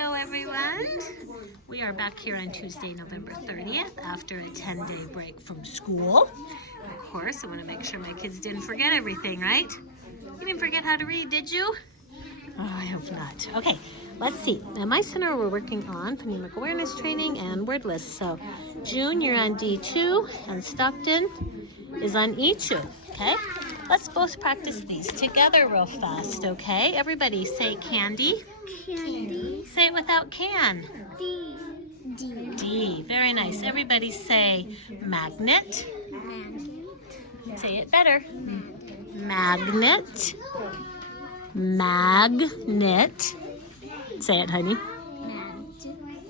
Hello everyone. We are back here on Tuesday, November 30th after a 10-day break from school. Of course, I want to make sure my kids didn't forget everything, right? You didn't forget how to read, did you? Oh, I hope not. Okay, let's see. At my center, we're working on phonemic awareness training and word lists. So, June, you're on D2, and Stockton is on E2, okay? Let's both practice these together real fast, okay? Everybody say candy. Candy. Say it without can. D. D. D. Very nice. Everybody say magnet. Magnet. Say it better. Magnet. Magnet. Say it, honey.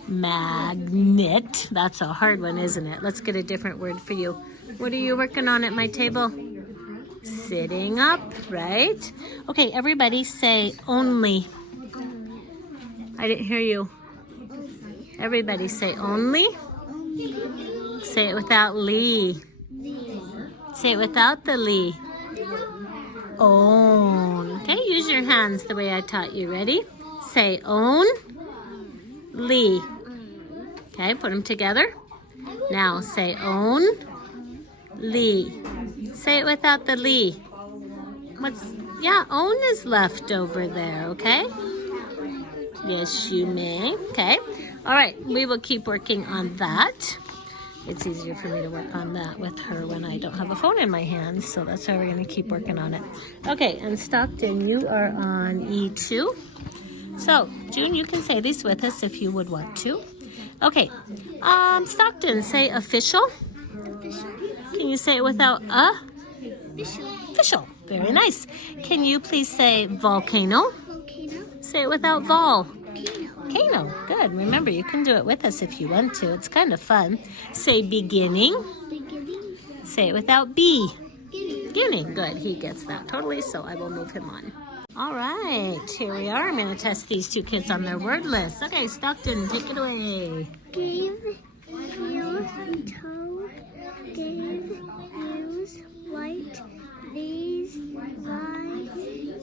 Magnet. That's a hard one, isn't it? Let's get a different word for you. What are you working on at my table? Sitting up, right? Okay, everybody say only. I didn't hear you. Everybody say only. Say it without lee. Say it without the lee. Own. Okay, use your hands the way I taught you. Ready? Say own. Lee. Okay, put them together. Now say own. Lee. Say it without the lee. Yeah, own is left over there, okay? Yes, you may. Okay. All right, we will keep working on that. It's easier for me to work on that with her when I don't have a phone in my hand, so that's why we're going to keep working on it. Okay, and Stockton, you are on E2. So, June, you can say these with us if you would want to. Okay, Stockton, say official. Official. Can you say it without a? Official. Official. Very nice. Can you please say volcano? Volcano. Say it without vol. Volcano. Volcano. Good. Remember, you can do it with us if you want to. It's kind of fun. Say beginning. Beginning. Say it without B. Beginning. Beginning. Good. He gets that totally, so I will move him on. All right. Here we are. I'm going to test these two kids on their word list. Okay, Stockton, take it away. Gave, heel, toe, gave, use, white, these, lie,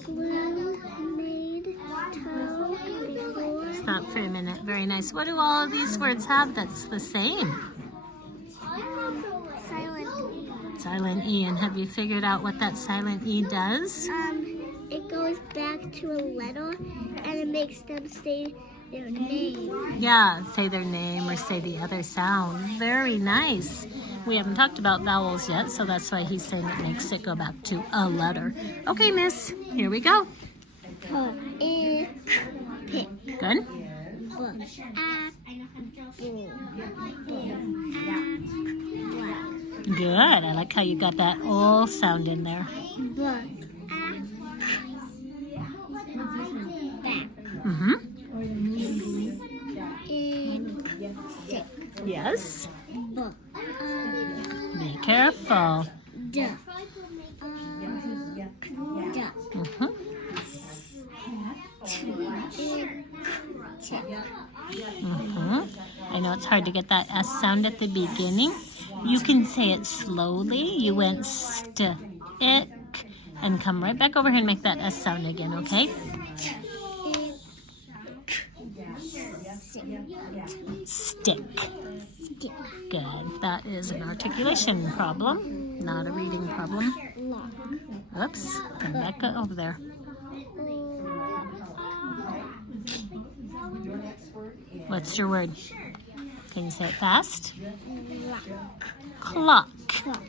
glue, made, toe, before. Stop for a minute. Very nice. What do all of these words have that's the same? Silent E. Silent E. And have you figured out what that silent E does? It goes back to a letter and it makes them say their name. Yeah, say their name or say the other sound. Very nice. We haven't talked about vowels yet, so that's why he's saying it makes it go back to a letter. Okay, miss, here we go. Pick. Good. Good. I like how you got that O sound in there. Mm-hmm. Yes. Be careful. Mm-hmm. Mm-hmm. I know it's hard to get that S sound at the beginning. You can say it slowly. You went st-ick and come right back over here and make that S sound again, okay? Stick. Good. That is an articulation problem, not a reading problem. Oops. Come back over there. What's your word? Can you say it fast? Clock.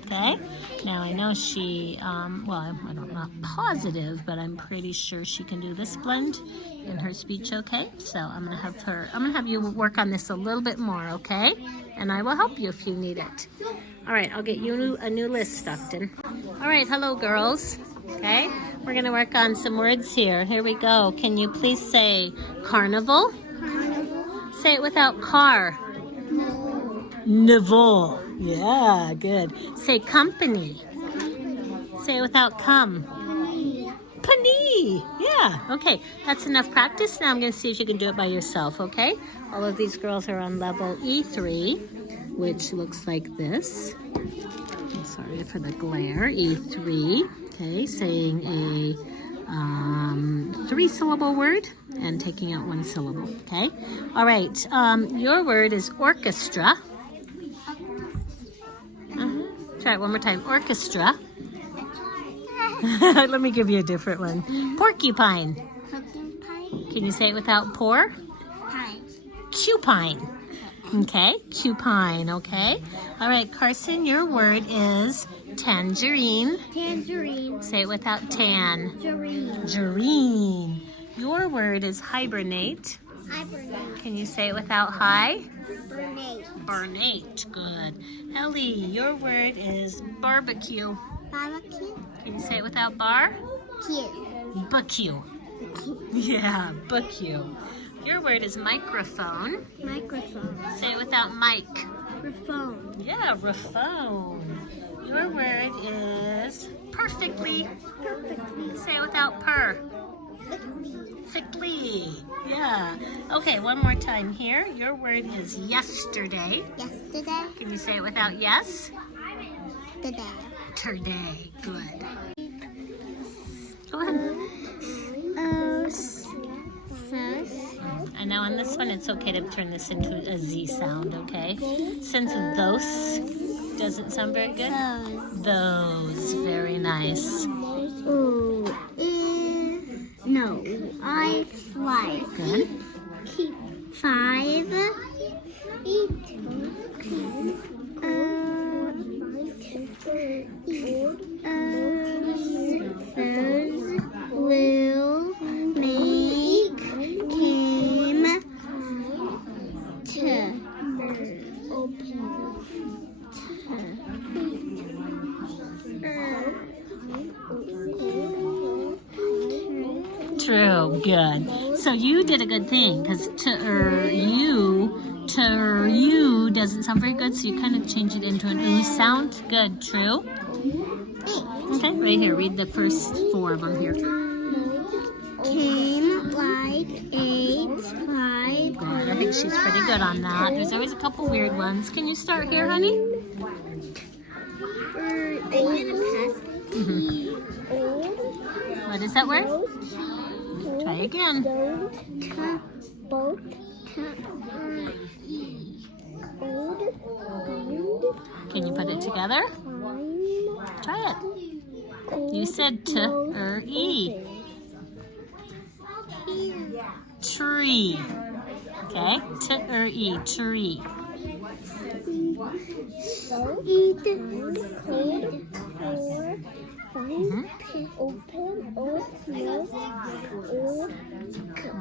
Okay. Now I know she, well, I'm not positive, but I'm pretty sure she can do this blend in her speech, okay? So I'm gonna have you work on this a little bit more, okay? And I will help you if you need it. All right, I'll get you a new list, Stockton. All right, hello girls. Okay, we're gonna work on some words here. Here we go. Can you please say carnival? Carnival. Say it without car. Naval. Yeah, good. Say company. Say it without come. Pani. Yeah, okay. That's enough practice. Now I'm going to see if you can do it by yourself, okay? All of these girls are on level E3, which looks like this. I'm sorry for the glare. E3. Okay, saying a 3-syllable word and taking out 1 syllable, okay? All right, your word is orchestra. Try it one more time, orchestra. Let me give you a different one. Porcupine. Porcupine. Can you say it without pour? Pine. Cupine. Okay, cupine, okay? All right, Carson, your word is tangerine. Tangerine. Say it without tan. Gerine. Gerine. Your word is hibernate. Hibernate. Can you say it without hi? Bernate. Bernate, good. Ellie, your word is barbecue. Barbecue. Can you say it without bar? Cue. Barbecue. Yeah, barbecue. Your word is microphone. Microphone. Say it without mic. Phone. Yeah, raphone. Your word is perfectly. Perfectly. Say it without per. Thickly. Thickly. Yeah. Okay, one more time here. Your word is yesterday. Yesterday. Can you say it without yes? Today. Today. Good. Go ahead. I know on this one it's okay to turn this into a Z sound, okay? Since those doesn't sound very good. Those. Very nice. No, I fly. Good. 5. Will make came to open True. Good. So you did a good thing because you doesn't sound very good, so you kind of change it into an oo sound. Good. True. Okay, right here. Read the first 4 of them here. Came like 8, 5. Good. I think she's pretty good on that. There's always a couple weird ones. Can you start here, honey? What is that word? Try again. Can you put it together? Try it. You said t-er-e. Tree. Okay? T-er-e. Tree.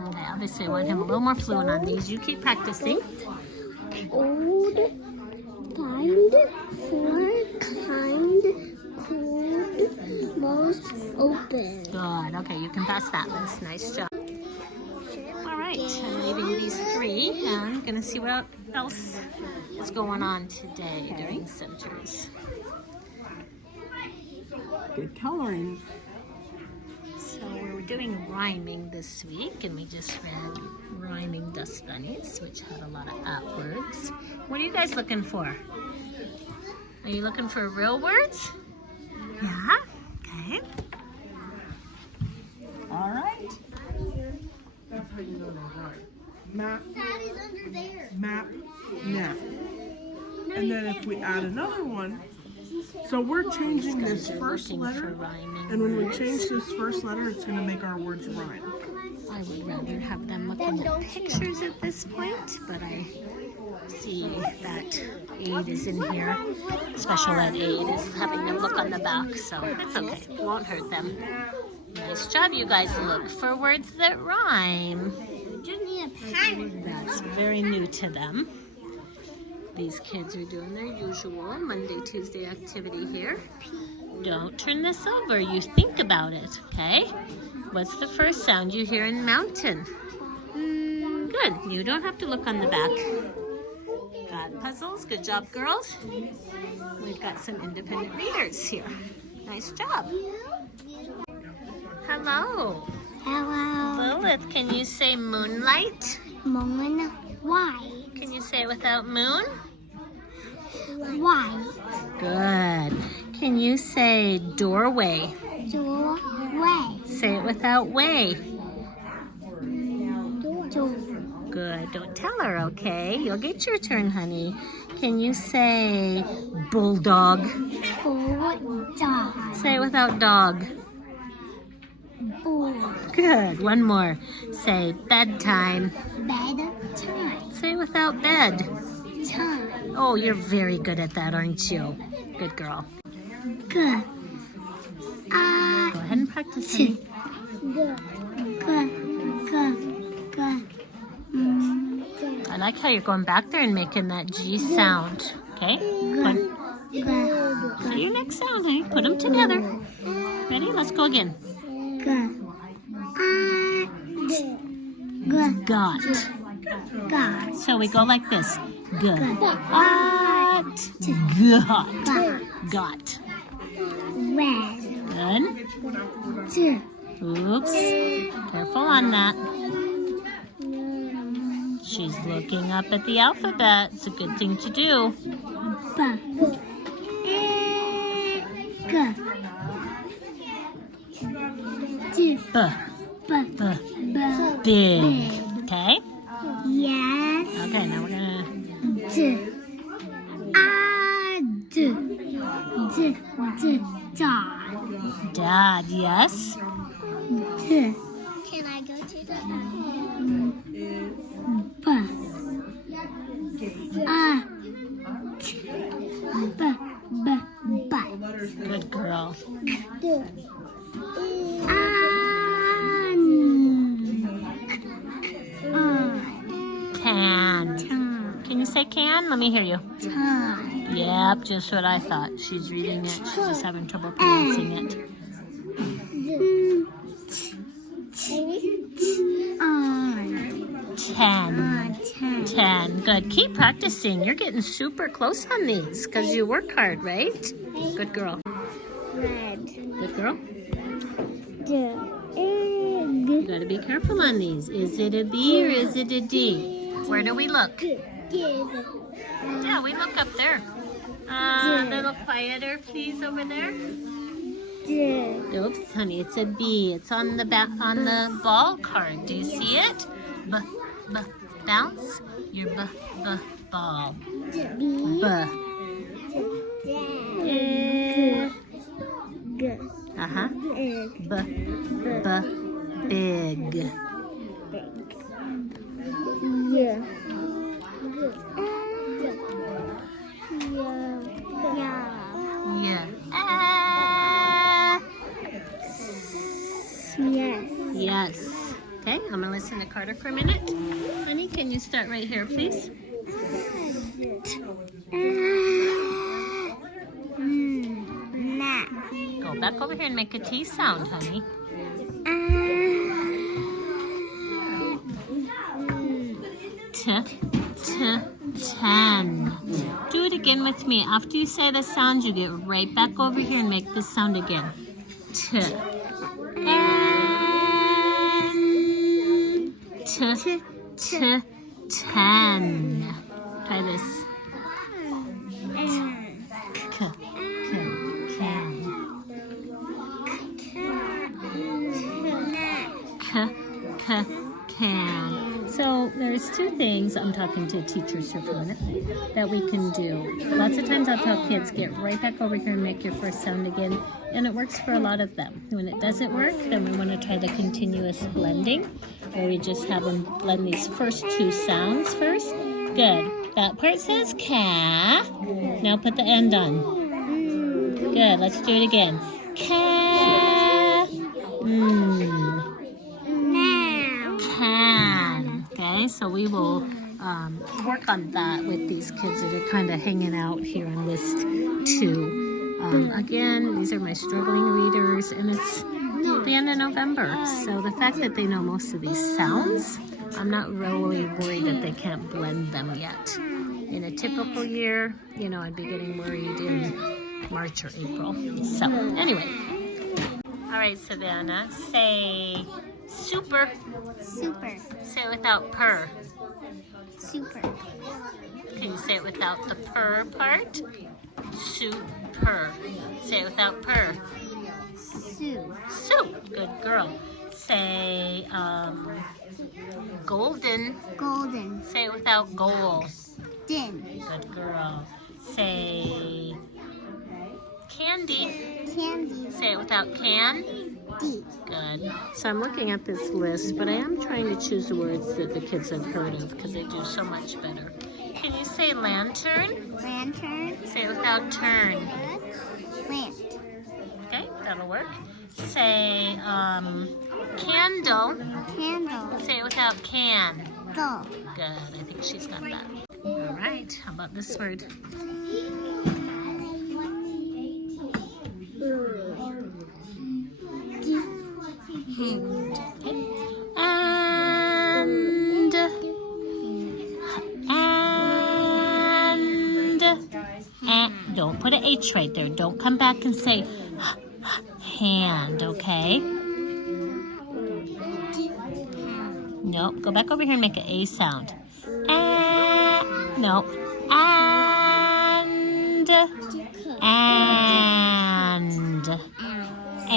Okay, obviously I want him a little more fluent on these. You keep practicing. Old, find, for, kind, cold, most, open. Good. Okay, you can pass that list. Nice job. All right, I'm leaving these 3 and I'm going to see what else is going on today during centers. Good coloring. So we're doing rhyming this week, and we just read Rhyming Dust Bunnies, which had a lot of words. What are you guys looking for? Are you looking for real words? Yeah? Okay. All right. That's how you know they're right. Map, Daddy's under there. map, nap. And then if we add another one, so we're changing this first letter, and when we change this first letter, it's going to make our words rhyme. I would rather have them look on the pictures at this point, but I see that aid is in here. Special ed aid is having them look on the back, so it's okay. It won't hurt them. Nice job, you guys. Look for words that rhyme. Just need a pen. That's very new to them. These kids are doing their usual Monday, Tuesday activity here. Don't turn this over. You think about it, okay? What's the first sound you hear in mountain? Good. You don't have to look on the back. Got puzzles. Good job, girls. We've got some independent readers here. Nice job. Hello. Hello. Lilith, can you say moonlight? Moon. Why? Can you say it without moon? Why? Good. Can you say doorway? Doorway. Say say it without way. Door. Good. Don't tell her, okay? You'll get your turn, honey. Can you say bulldog? Bulldog. Say it without dog. Bull. Good. One more. Say bedtime. Bedtime. Say it without bed. Time. Oh, you're very good at that, aren't you? Good girl. Good. Go ahead and practice, honey. Good. I like how you're going back there and making that G sound. Okay? Good. Say your next sound, honey. Put them together. Ready? Let's go again. Got. So we go like this. Got. Got. Red. Good. Oops. Careful on that. She's looking up at the alphabet. It's a good thing to do. Big. Okay? Yes. Okay, now we're gonna... Dad, yes? Can I go to the... Good girl. Can. Can you say can? Let me hear you. Yep, just what I thought. She's reading it. She's just having trouble pronouncing it. Ten. Good. Keep practicing. You're getting super close on these because you work hard, right? Good girl. Red. Good girl. You gotta be careful on these. Is it a B or is it a D? Where do we look? Yeah, we look up there. A little quieter, please, over there. Oops, honey, it's a B. It's on the ball card. Do you see it? Bounce. Your ball. Uh-huh. Big. Yeah. Yes. Okay, I'm gonna listen to Carter for a minute. Honey, can you start right here, please? Go back over here and make a T sound, honey. Ten. Do it again with me. After you say the sound, you get right back over here and make the sound again. Ten. Try this. Can. So there's two things, I'm talking to teachers here for a minute, that we can do. Lots of times I'll tell kids, get right back over here and make your first sound again, and it works for a lot of them. When it doesn't work, then we want to try the continuous blending, where we just have them blend these first two sounds first. Good. That part says ca. Now put the end on. Good. Let's do it again. Ca. Can. Okay, so we will work on that with these kids that are kind of hanging out here on list 2. Again, these are my struggling readers, and it's the end of November. So the fact that they know most of these sounds, I'm not really worried that they can't blend them yet. In a typical year, you know, I'd be getting worried in March or April. So anyway. All right, Savannah, say super. Super. Say it without purr. Super. Can you say it without the purr part? Super. Say it without purr. Sue. Soup. Good girl. Say golden. Golden. Say it without goal. Din. Good girl. Say candy. Candy. Say it without can. D. Good. So I'm looking at this list, but I am trying to choose the words that the kids have heard of because they do so much better. Can you say lantern? Lantern. Say it without turn. Plant. Okay, that'll work. Say candle. Candle. Say it without can. Go. Good. I think she's got that. All right. How about this word? And don't put an H right there. Don't come back and say hand, okay? Nope. Go back over here and make an A sound. No.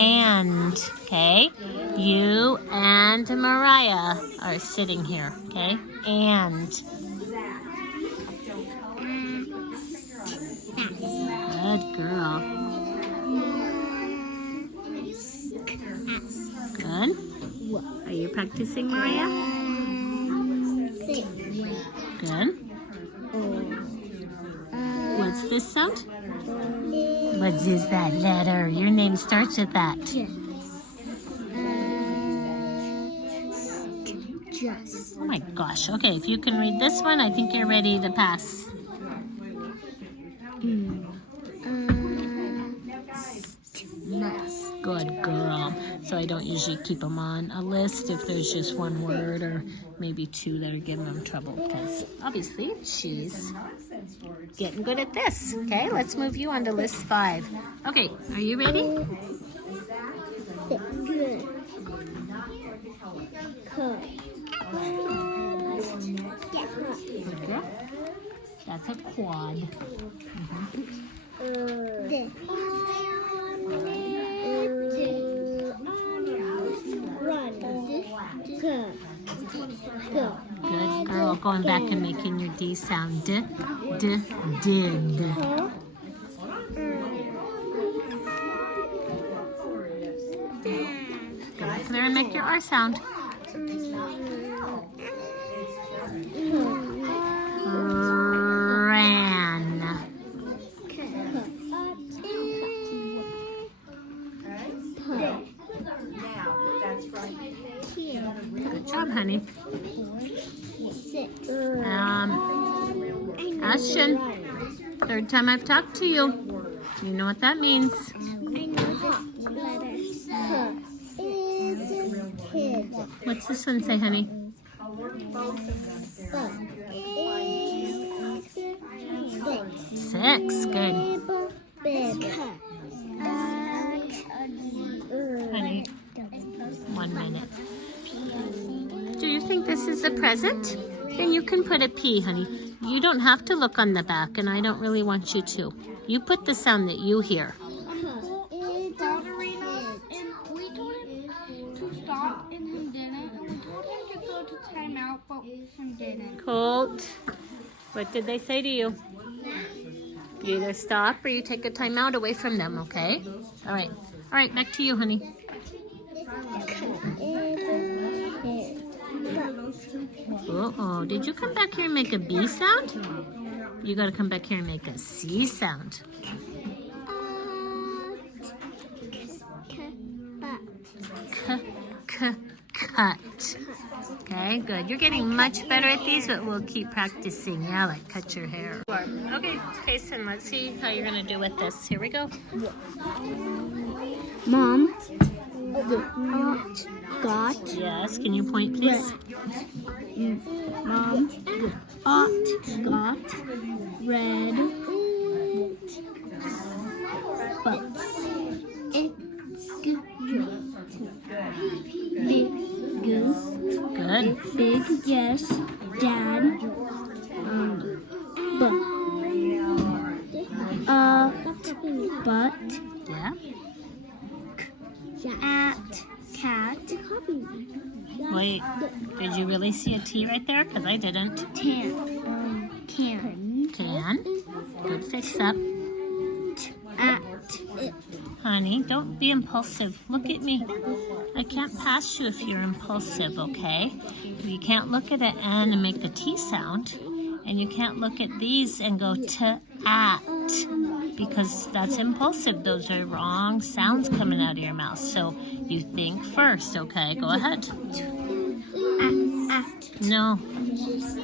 And, okay? You and Mariah are sitting here, okay? And. Good girl. Good. Are you practicing, Mariah? Good. What's this sound? What is that letter? Your name starts with that. Just. Oh my gosh. Okay, if you can read this one, I think you're ready to pass. Good girl. So I don't usually keep them on a list if there's just one word or maybe two that are giving them trouble because obviously she's getting good at this. Okay, let's move you on to list 5. Okay, are you ready? Good. Okay. That's a quad. Good girl. Going back and making your D sound. D, d, did. Go back there and make your R sound. Ran. Good job, honey. Ashton, 3rd time I've talked to you. You know what that means. I know this letter. Kid. What's this one say, honey? 6. Good. Honey, 1 minute. Do you think this is a present? Then you can put a P, honey. You don't have to look on the back, and I don't really want you to. You put the sound that you hear. We told him to stop, and he didn't. And we told him to go to timeout, but he didn't. Colt, what did they say to you? You either stop or you take a timeout away from them, okay? All right. All right, back to you, honey. Uh-oh, did you come back here and make a B sound? You gotta come back here and make a C sound. Cut. Okay, good. You're getting much better at these, but we'll keep practicing. Yeah, like cut your hair. Okay, Kason, let's see how you're gonna do with this. Here we go. Mom, got. Yes, can you point, please? Mom, got red butts. Good. Big yes, Dad. But Yeah. Wait, did you really see a T right there? Because I didn't. Can. Can. Good fix up. At. Honey, don't be impulsive. Look at me. I can't pass you if you're impulsive, okay? You can't look at an N and make the T sound. And you can't look at these and go to at. Because that's impulsive. Those are wrong sounds coming out of your mouth. So you think first, okay? Go ahead. At. No.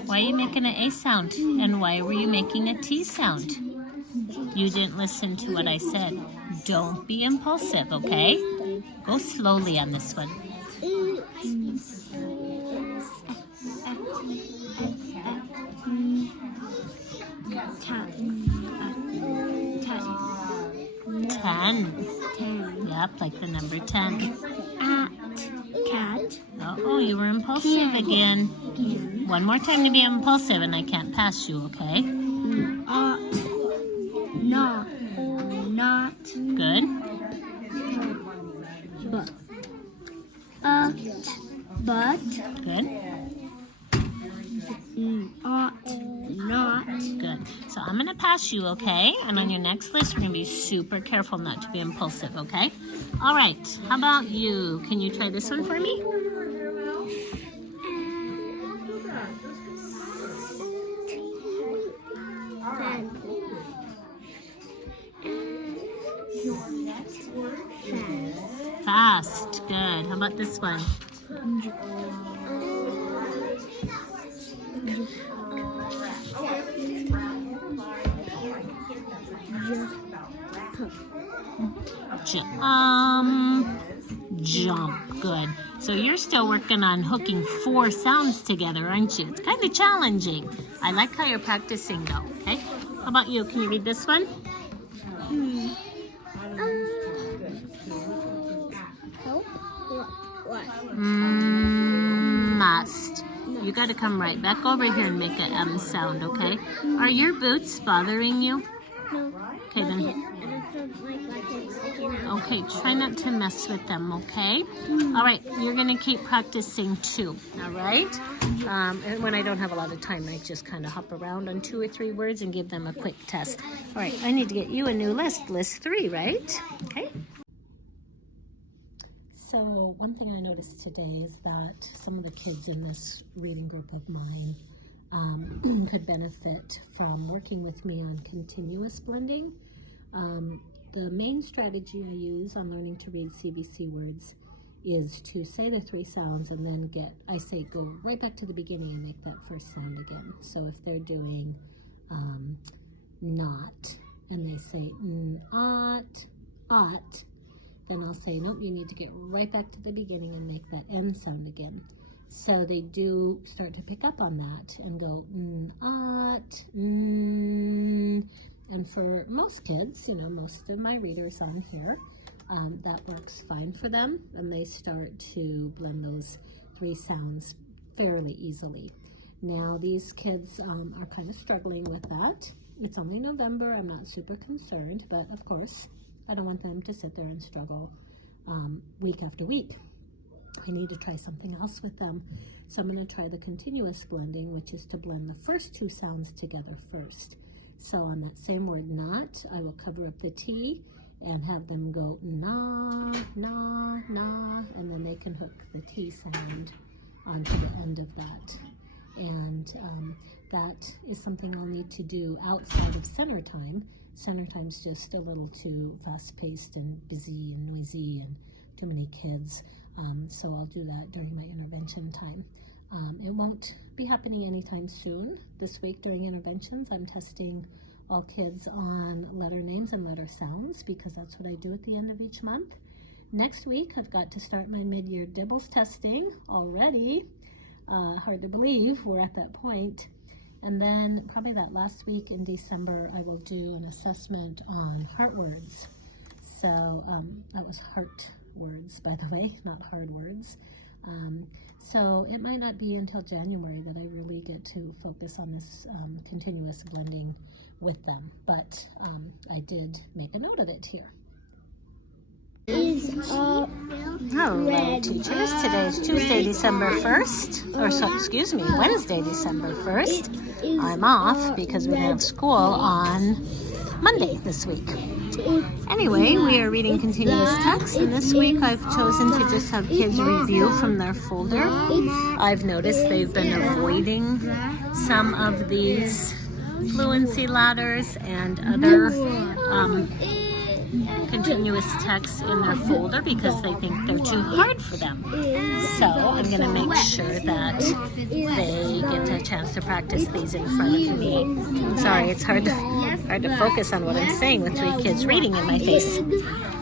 Why are you making an A sound? And why were you making a T sound? You didn't listen to what I said. Don't be impulsive, okay? Go slowly on this one. Ten. Yep, like the number 10. At. Cat. Oh, you were impulsive again. One more time to be impulsive and I can't pass you, okay? Not. Not. Good. But. But. Good. Not. Good. So I'm going to pass you, okay? And on your next list, we're going to be super careful not to be impulsive, okay? All right. How about you? Can you try this one for me? Fast. Good. How about this one? Jump. Good. So you're still working on hooking 4 sounds together, aren't you? It's kind of challenging. I like how you're practicing though, okay? How about you? Can you read this one? Must. You got to come right back over here and make an M sound, okay? Are your boots bothering you? No. Okay, then. Okay, try not to mess with them, okay? All right, you're going to keep practicing too, all right? And when I don't have a lot of time, I just kind of hop around on 2 or 3 words and give them a quick test. All right, I need to get you a new list 3, right? Okay. So one thing I noticed today is that some of the kids in this reading group of mine could benefit from working with me on continuous blending. The main strategy I use on learning to read CVC words is to say the 3 sounds and then go right back to the beginning and make that first sound again. So if they're doing not and they say ought, then I'll say, nope, you need to get right back to the beginning and make that N sound again. So they do start to pick up on that and go, ought, And for most kids, most of my readers on here, that works fine for them. And they start to blend those 3 sounds fairly easily. Now, these kids are kind of struggling with that. It's only November. I'm not super concerned, but of course, I don't want them to sit there and struggle week after week. I need to try something else with them. So I'm going to try the continuous blending, which is to blend the first 2 sounds together first. So on that same word, not, I will cover up the T and have them go na, na, na, and then they can hook the T sound onto the end of that. And that is something I'll need to do outside of center time. Center time's just a little too fast-paced and busy and noisy and too many kids. So I'll do that during my intervention time. It won't be happening anytime soon. This week during interventions, I'm testing all kids on letter names and letter sounds because that's what I do at the end of each month. Next week, I've got to start my mid-year DIBELS testing already. Hard to believe we're at that point. And then probably that last week in December, I will do an assessment on heart words. So that was heart words, by the way, not hard words. So it might not be until January that I really get to focus on this continuous blending with them, but I did make a note of it here. Hello, teachers. Today is Tuesday, December 1st. Or, so, excuse me, Wednesday, December 1st. I'm off because we have school on Monday this week. Anyway, we are reading continuous text, and this week I've chosen to just have kids review from their folder. I've noticed they've been avoiding some of these fluency ladders and other continuous text in their folder because they think they're too hard for them. So I'm going to make sure that they get a chance to practice these in front of me. Sorry, it's hard to focus on what I'm saying with 3 kids reading in my face.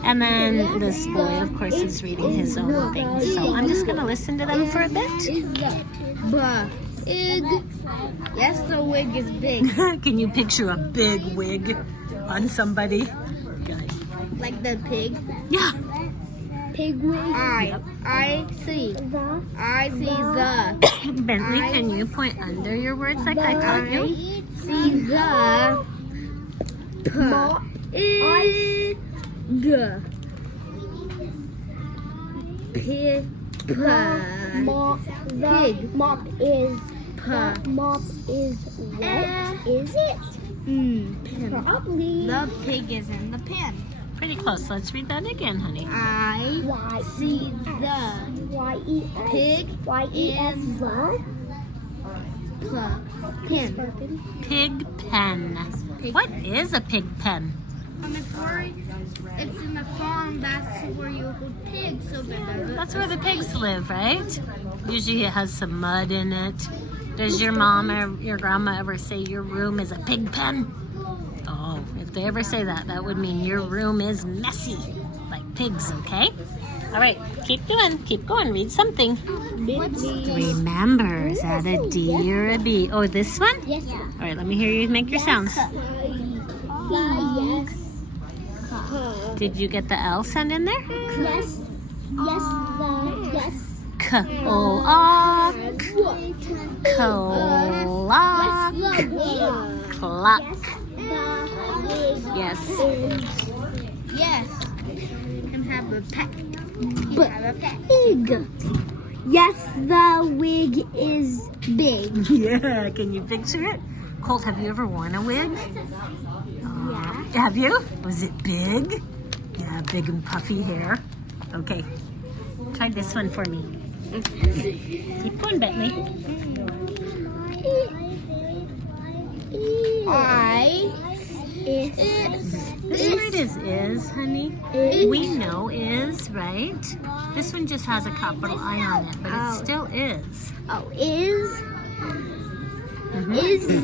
And then this boy, of course, is reading his own thing. So I'm just going to listen to them for a bit. Yes, the wig is big. Can you picture a big wig on somebody? Good. Like the pig. Yeah. Pig wig. I see the. Bentley, can you point under your words like I taught you? See the. Pig. Mop is what? Is it? Probably. The pig is in the pen. Pretty close. Let's read that again, honey. I see the pig Y-E-S pen. Pig pen. What is a pig pen? It's in the farm. That's where you hold pigs. So That's where the pigs live, right? Usually it has some mud in it. Does your mom or your grandma ever say your room is a pig pen? Oh, if they ever say that, that would mean your room is messy, like pigs, okay? All right, keep going, read something. Remember, is that a D or a B? Oh, this one? Yes. All right, let me hear you make your sounds. Yes. Did you get the L sound in there? Yes. Yes. K-O-R. Clock. Clock. Yes. Yes. And have a pet. Big. Yes, the wig is big. Yeah, can you picture it? Colt, have you ever worn a wig? Yeah. Have you? Was it big? Yeah, big and puffy hair. Okay. Try this one for me. Keep going, Bentley. This word is, honey. We know is, right? This one just has a capital I on it, but it still is. Oh, is the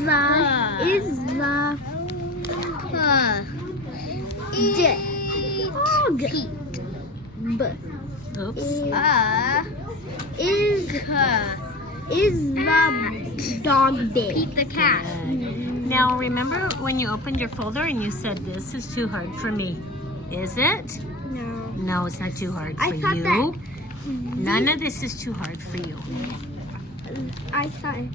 dog. Oops. Is the dog big? Pete the cat. Now, remember when you opened your folder and you said, this is too hard for me. Is it? No. No, it's not too hard for I thought you. that None of this is too hard for you. I thought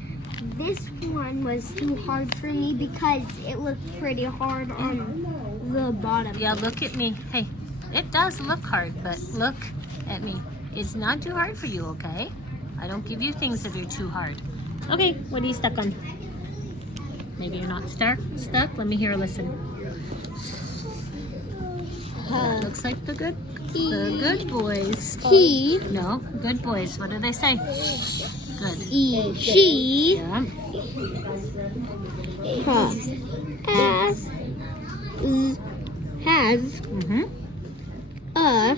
this one was too hard for me because it looked pretty hard on the bottom. Yeah, look at me. Hey, it does look hard, but look at me. It's not too hard for you, okay? I don't give you things that are too hard. Okay, what are you stuck on? Maybe you're not stuck? Let me hear a listen. That looks like the good boys. No, good boys. What do they say? Good. She Yeah. has Mm-hmm. a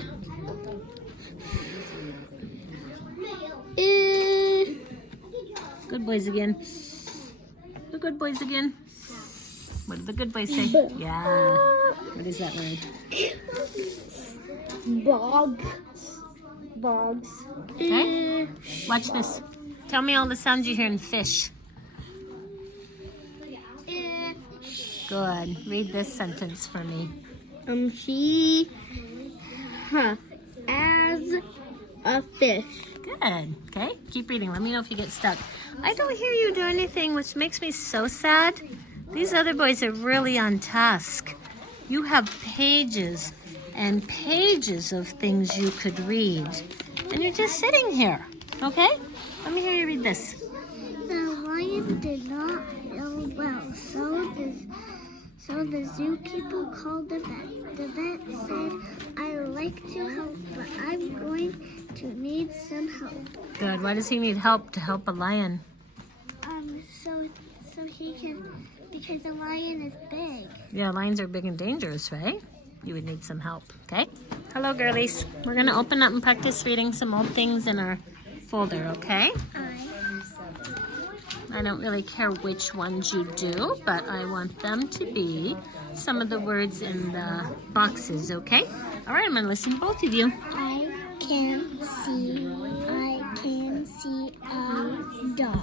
Good boys again. The good boys again. What did the good boys say? Yeah. What is that word? bogs. Okay. Watch this. Tell me all the sounds you hear in fish. Good. Read this sentence for me. She as a fish. Good. Okay. Keep reading. Let me know if you get stuck. I don't hear you do anything, which makes me so sad. These other boys are really on task. You have pages and pages of things you could read. And you're just sitting here, okay? Let me hear you read this. The lion did not feel well, so the zookeeper called the vet. The vet said, "I'd like to help, but I'm going to need some help." Good. Why does he need help to help a lion? So he can, because the lion is big. Yeah, lions are big and dangerous, right? You would need some help, okay? Hello, girlies. We're going to open up and practice reading some old things in our folder, okay? I don't really care which ones you do, but I want them to be some of the words in the boxes, okay? All right, I'm going to listen to both of you. I can see a dog.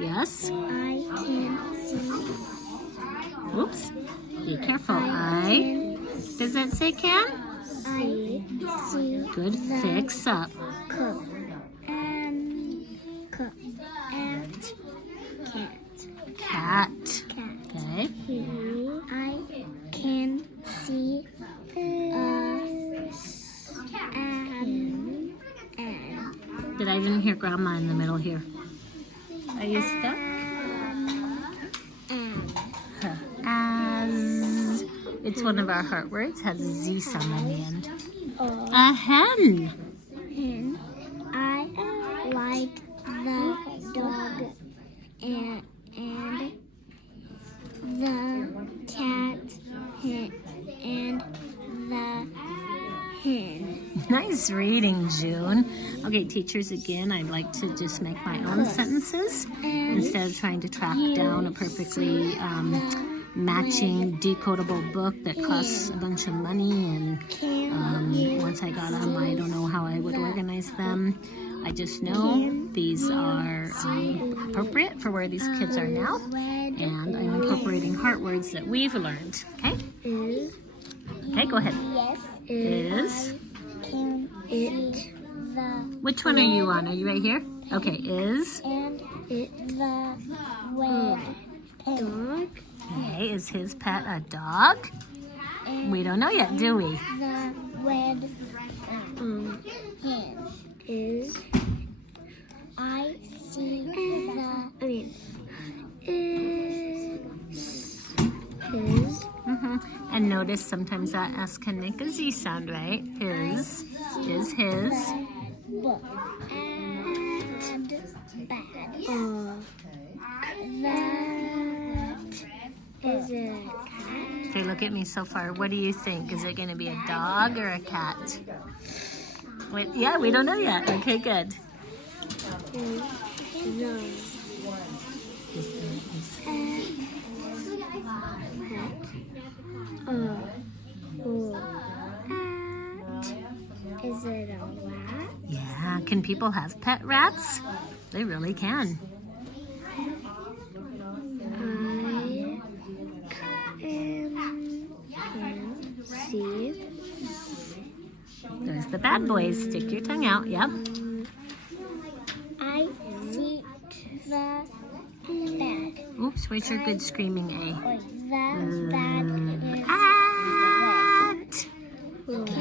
Yes. I can see. Oops. Be careful. Does that say can? I see. Good. the Fix up. cook and cat. Cat. Okay. I can see Did I even hear grandma in the middle here? Are you stuck? As. It's one of our heart words. Has a Z sound on the end. A hen. hen. I like the dog and the cat and the hen. Nice reading, June. Okay, teachers, again, I'd like to just make my own sentences instead of trying to track down a perfectly matching, decodable book that costs a bunch of money. And once I got them, I don't know how I would organize them. I just know these are appropriate for where these kids are now. And I'm incorporating heart words that we've learned. Okay? Okay, go ahead. Yes. Is. Can it the Which one are you on? Are you right here? Okay, is. and it the red dog Okay, is his pet a dog? We don't know yet, do we? the red hen is I see the is And notice sometimes that S can make a Z sound, right? His is his. book and bad. That is a cat. Okay, look at me so far. What do you think? Is it going to be a dog or a cat? Wait, yeah, we don't know yet. Okay, good. No. Is it a rat? Yeah, can people have pet rats? They really can. I can see. There's the bad boys. Stick your tongue out. Yep. I see the bad. Oops, where's your good screaming Or the bad is A?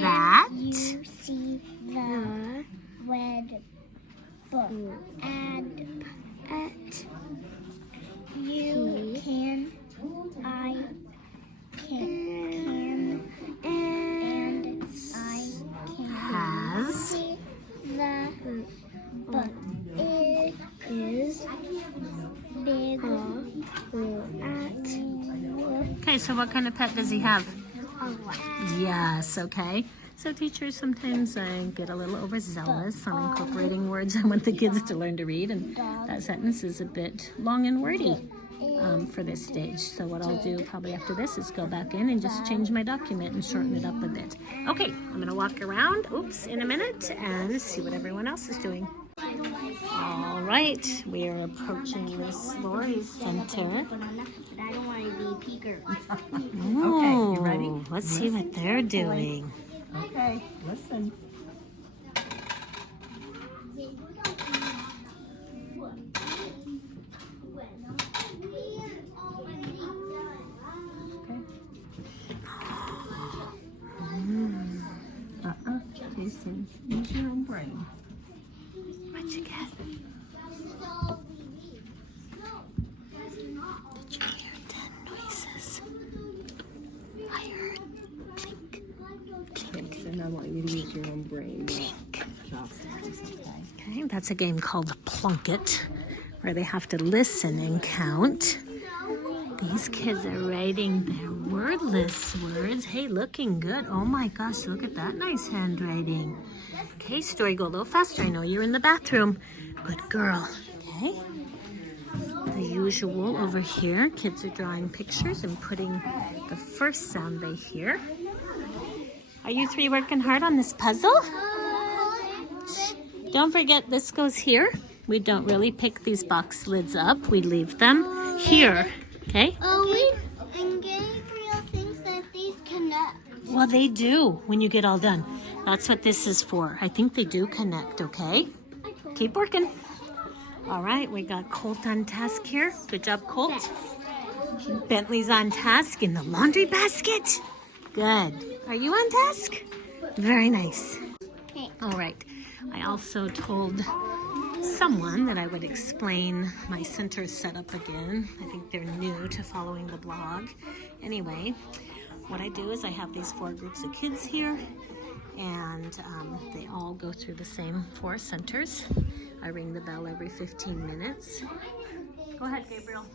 That. you see the red book and you can I can and I can Has. see the book is big Okay, so what kind of pet does he have? a rat. Yes, okay. So teachers, sometimes I get a little overzealous on incorporating words I want the kids to learn to read, and that sentence is a bit long and wordy for this stage. So what I'll do probably after this is go back in and just change my document and shorten it up a bit. Okay, I'm going to walk around, in a minute and see what everyone else is doing. All right, we are approaching Miss Lori's center. I don't want to be peeker. Okay, you ready? Let's see what they're doing. Okay, listen. What'd you get? Did you hear 10 noises? I heard clink, clink, And I want you to use your own brain. clink. Okay. Okay, that's a game called Plunkett, where they have to listen and count. These kids are writing their wordless words. Hey, looking good. Oh my gosh, look at that nice handwriting. Okay, Story, go a little faster. I know you're in the bathroom. Good girl. Okay. The usual over here. Kids are drawing pictures and putting the first sound they hear. Are you three working hard on this puzzle? Don't forget this goes here. We don't really pick these box lids up. We leave them here. Okay? And Gabriel thinks that these connect. Well, they do when you get all done. That's what this is for. I think they do connect, okay? Keep working. All right, we got Colt on task here. Good job, Colt. Bentley's on task in the laundry basket. Good. Are you on task? Very nice. All right. I also told someone that I would explain my center setup again. I think they're new to following the blog. Anyway, what I do is I have these 4 groups of kids here, and they all go through the same 4 centers. I ring the bell every 15 minutes. Go ahead, Gabriel.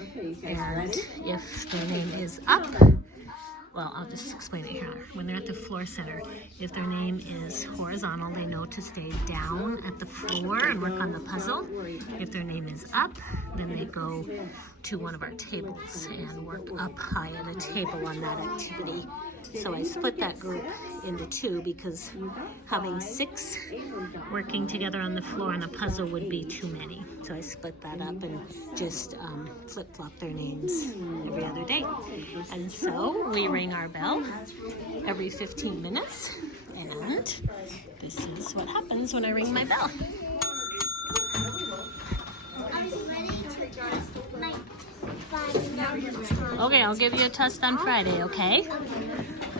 Okay, you guys And ready? if their name is up, well, I'll just explain it here. When they're at the floor center, if their name is horizontal, they know to stay down at the floor and work on the puzzle. If their name is up, then they go to one of our tables and work up high at a table on that activity. So I split that group into 2 because having 6 working together on the floor on a puzzle would be too many. So I split that up and just flip-flop their names every other day. And so we ring our bell every 15 minutes, and this is what happens when I ring my bell. Okay, I'll give you a test on Friday, okay?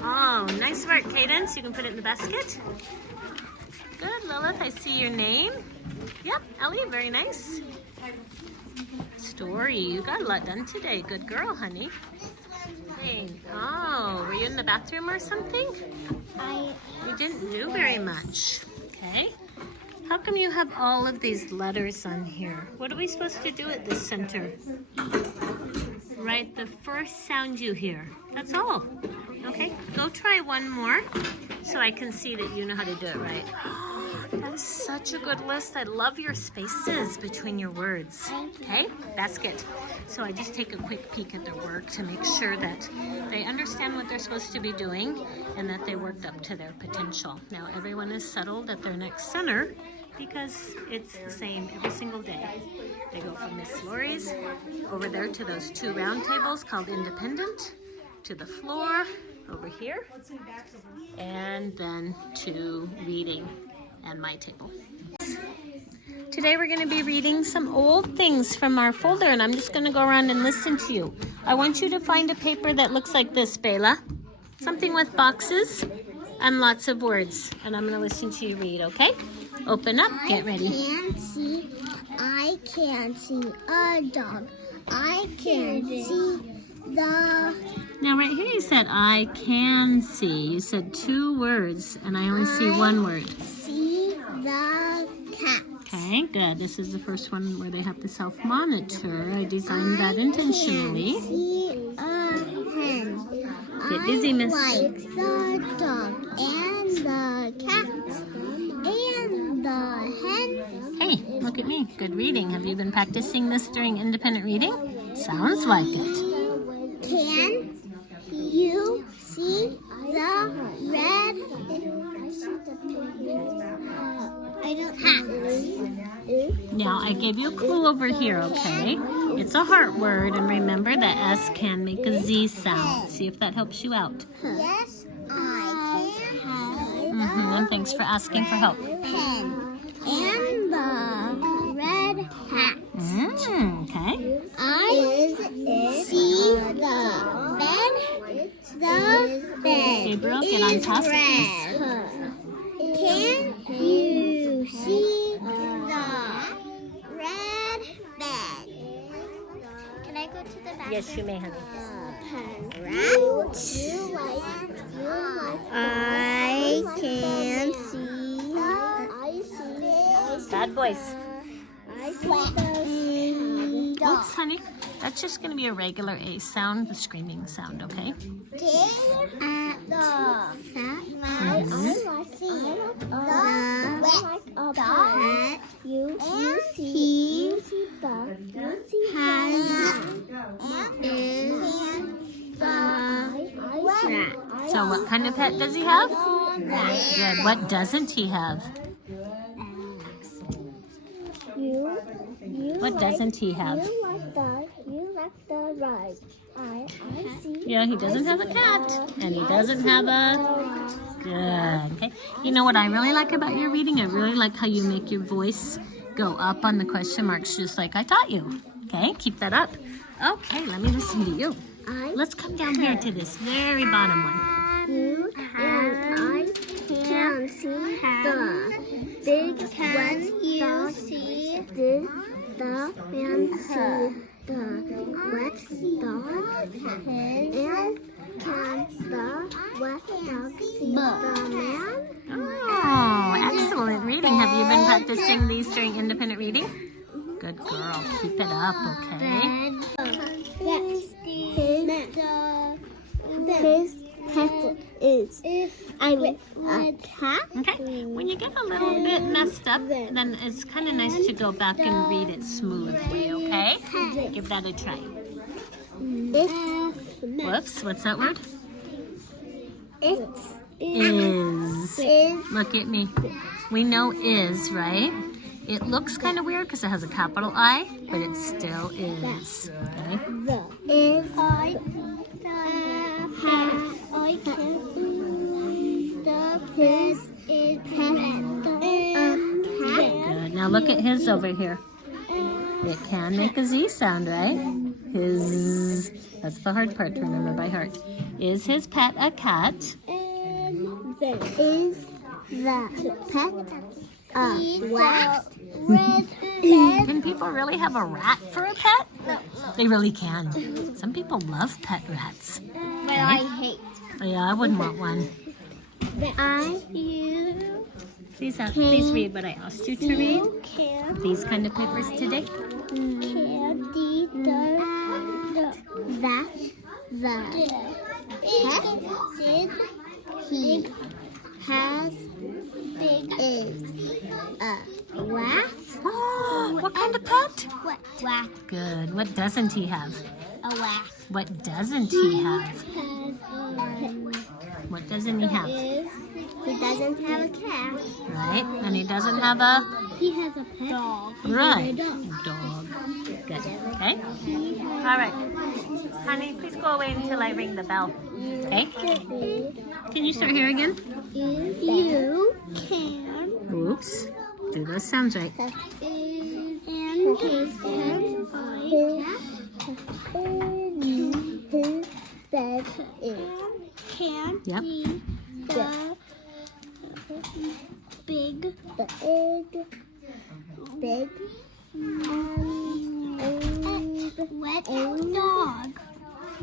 Oh, nice work, Cadence. You can put it in the basket. Good, Lilith. I see your name. Yep, Ellie, very nice. Story, you got a lot done today. Good girl, honey. Hey, oh, were you in the bathroom or something? You didn't do very much. Okay. How come you have all of these letters on here? What are we supposed to do at this center? Write the first sound you hear. That's all. Okay, go try one more so I can see that you know how to do it right. That is such a good list. I love your spaces between your words. Okay, basket. So I just take a quick peek at their work to make sure that they understand what they're supposed to be doing and that they worked up to their potential. Now everyone is settled at their next center because it's the same every single day. They go from Miss Lori's over there to those 2 round tables called independent, to the floor over here, and then to reading and my table. Today we're going to be reading some old things from our folder, and I'm just going to go around and listen to you. I want you to find a paper that looks like this, Bela. Something with boxes and lots of words, and I'm going to listen to you read, okay? Open up, get ready. I can see a dog. I can see the... Now right here you said, I can see. You said 2 words, and I only see 1 word. See the cat. Okay, good. This is the first one where they have to self-monitor. I designed that intentionally. I see a hen. Get busy, miss. I like the dog and the cat and the hen. Hey, look at me. Good reading. Have you been practicing this during independent reading? Sounds like it. Can you see the red hat? Now, I gave you a clue over here, okay? It's a heart word, and remember that S can make a Z sound. See if that helps you out. Yes, I can. And thanks for asking for help. Pen and the red hat. Okay. I see the bed. The bed Gabriel, get on is task. red. Can you see Yes, you may have. I can see. I see. Bad boys. I see the Oops, honey. That's just going to be a regular A sound, the screaming sound, okay? So what kind of pet does he have? Good. What doesn't he have? What doesn't he have? You like the ride. I see. Yeah, he doesn't have a cat. And he doesn't have a... Good. Okay. You know what I really like about your reading? I really like how you make your voice go up on the question marks just like I taught you. Okay, keep that up. Okay, let me listen to you. Let's come down here to this very bottom one. You and I can see the big wet dog. Did the man see the wet dog? And can the wet dog see the man? Oh, excellent reading. Have you been practicing these during independent reading? Good girl. Keep it up, okay? His pet is a cat. Okay. When you get a little bit messed up, then it's kind of nice to go back and read it smoothly, okay? Give that a try. Whoops, what's that word? It Is. Look at me. We know is, right? It looks kind of weird because it has a capital I, but it still is. Okay? Good. Now look at his over here. It can make a Z sound, right? His. That's the hard part to remember by heart. Is his pet a cat? Is the pet a rat? Can people really have a rat for a pet? They really can. Some people love pet rats. But I hate. Yeah, I wouldn't want one. Please read what I asked you to read. These kind of papers today. That he has is a rat. Oh, what kind of pet? Rat. Good. What doesn't he have? A rat. What doesn't he have? What doesn't he have? He doesn't have a cat. Right? And he doesn't have a... He has a pet dog. Right. Dog. Good. Okay? All right. Honey, please go away until I ring the bell. Okay? Can you start here again? You can. Oops. Do those sounds right. And his bed is. Can Yep. be the big wet dog.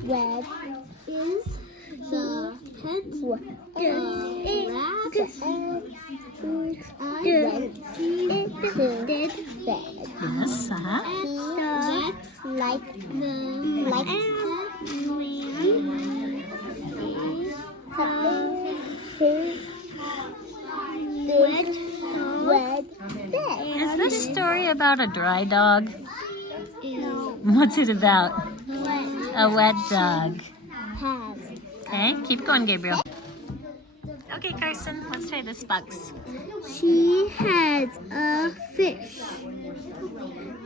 Red is the pet bed. Yes, Like red bed. Is this story about a dry dog? No. What's it about? A wet dog. Have. Okay, keep going, Gabriel. Okay, Carson, let's try this box. She has a fish.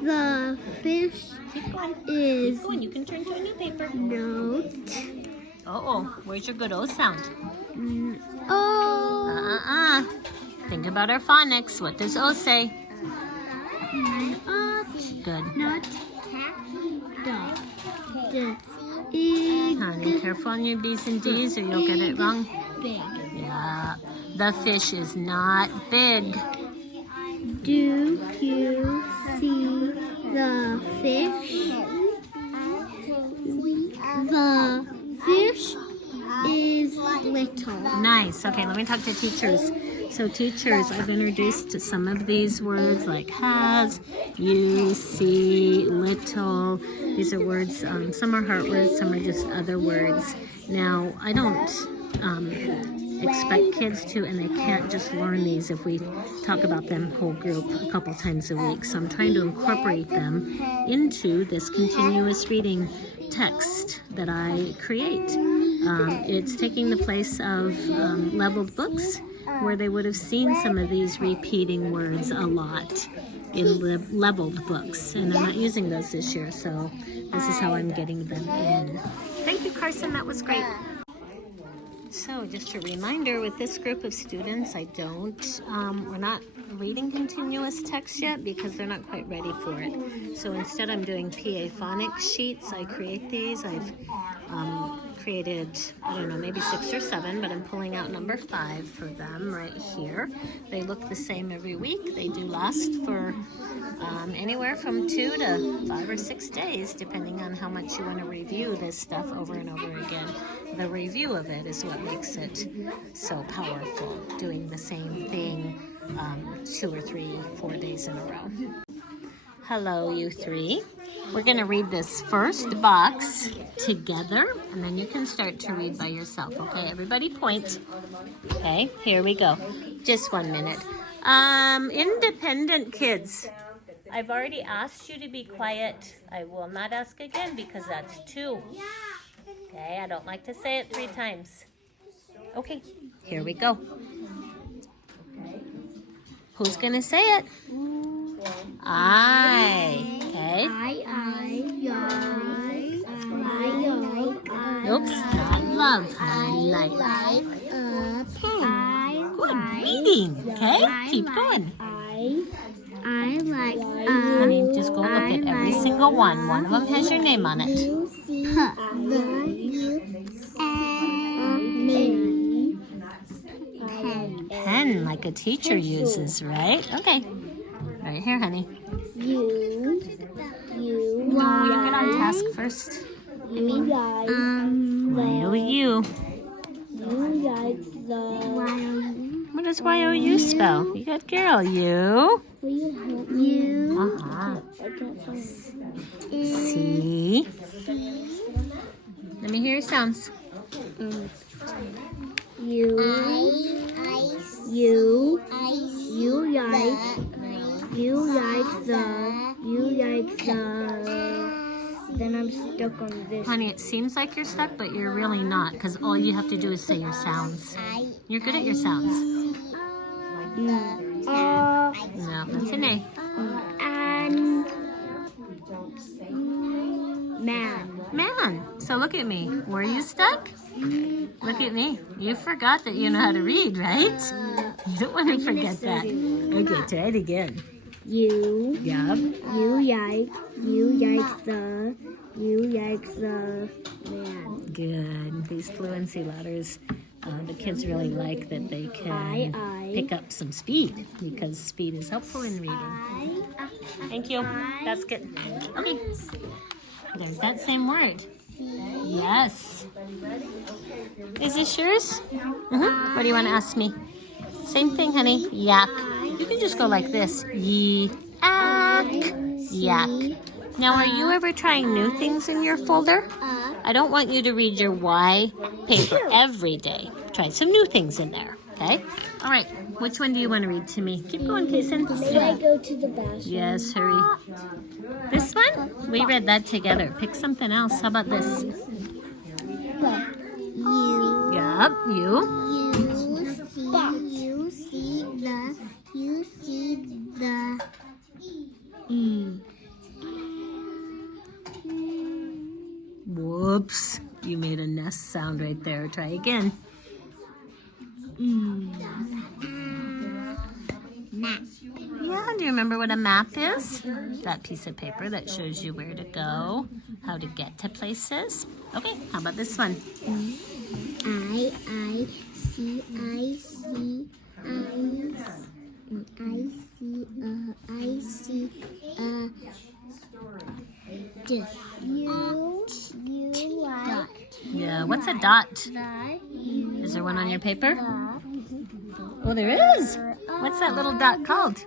The fish Keep going. is Keep going. You can turn to a new paper. note. Where's your good O sound? Oh. Think about our phonics. What does O say? Good. Not dog. Honey, careful on your B's and D's or you'll get it wrong. Big. Yeah. The fish is not big. Do you see the fish? nice. Okay, let me talk to teachers. So teachers, I've introduced some of these words like has, you, see, little. These are words, some are heart words, some are just other words. Now, I don't expect kids to, and they can't just learn these if we talk about them whole group a couple times a week. So I'm trying to incorporate them into this continuous reading text that I create. It's taking the place of leveled books, where they would have seen some of these repeating words a lot in leveled books, and I'm not using those this year, so this is how I'm getting them in. Thank you, Carson, that was great. So just a reminder, with this group of students, we're not reading continuous text yet because they're not quite ready for it. So instead I'm doing PA Phonics sheets. I create these. I've created, I don't know, maybe 6 or 7, but I'm pulling out number 5 for them right here. They look the same every week. They do last for anywhere from 2 to 5 or 6 days, depending on how much you want to review this stuff over and over again. The review of it is what makes it so powerful, doing the same thing 2 or 3, 4 days in a row. Hello, you 3. We're going to read this first box together, and then you can start to read by yourself. Okay, everybody point. Okay, here we go. Just 1 minute. Independent kids. I've already asked you to be quiet. I will not ask again because that's 2. Okay, I don't like to say it 3 times. Okay, here we go. Who's going to say it? I. Okay. Oops, I love. I like a pen. Good reading. Okay, keep going. I like Honey, just go look at every single one. One of them has your name on it. Pen, like a teacher uses, right? Okay. Right here, honey. You. No, you get on task first. Y-O-U. What does Y-O-U spell? You got girl, you. Uh-huh. C. Let me hear your sounds. You like the. Then I'm stuck on this. Honey, it seems like you're stuck, but you're really not, because all you have to do is say your sounds. You're good at your sounds. No, that's an A. And Man. So look at me. Were you stuck? Look at me. You forgot that you know how to read, right? You don't want to forget that. Okay, try it again. You. Yup. You like the man. Good. These fluency letters, the kids really like that they can pick up some speed, because speed is helpful in reading. Thank you. That's good. Okay. There's that same word. Yes. Is this yours? Mm-hmm. What do you want to ask me? Same thing, honey. Yak. You can just go like this. Yak. Yak. Now, are you ever trying new things in your folder? I don't want you to read your Y paper every day. Try some new things in there, okay? All right. Which one do you want to read to me? Keep going, Kason. May I go to the bathroom? Yes, hurry. This one? We read that together. Pick something else. How about this? You. Yup, you. You see the. Whoops. You made a nest sound right there. Try again. Map. Yeah, do you remember what a map is? That piece of paper that shows you where to go, how to get to places. Okay, how about this one? I see Yeah, what's a dot? Is there one on your paper? Oh, there is. What's that little dot called?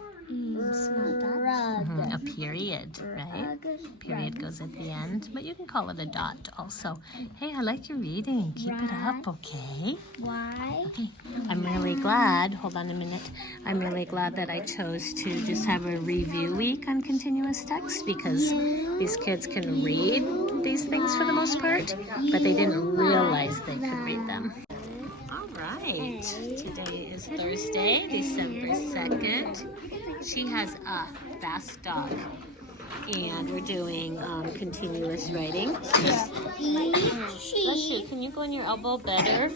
A period, right? Period goes at the end, but you can call it a dot also. Hey, I like your reading. Keep it up, okay? Why? Okay. I'm really glad, hold on a minute, I'm really glad that I chose to just have a review week on continuous text because these kids can read these things for the most part, but they didn't realize they could read them. All right, today is Thursday, December 2nd. She has a fast dog, and we're doing continuous writing. Bless you. Can you go on your elbow better?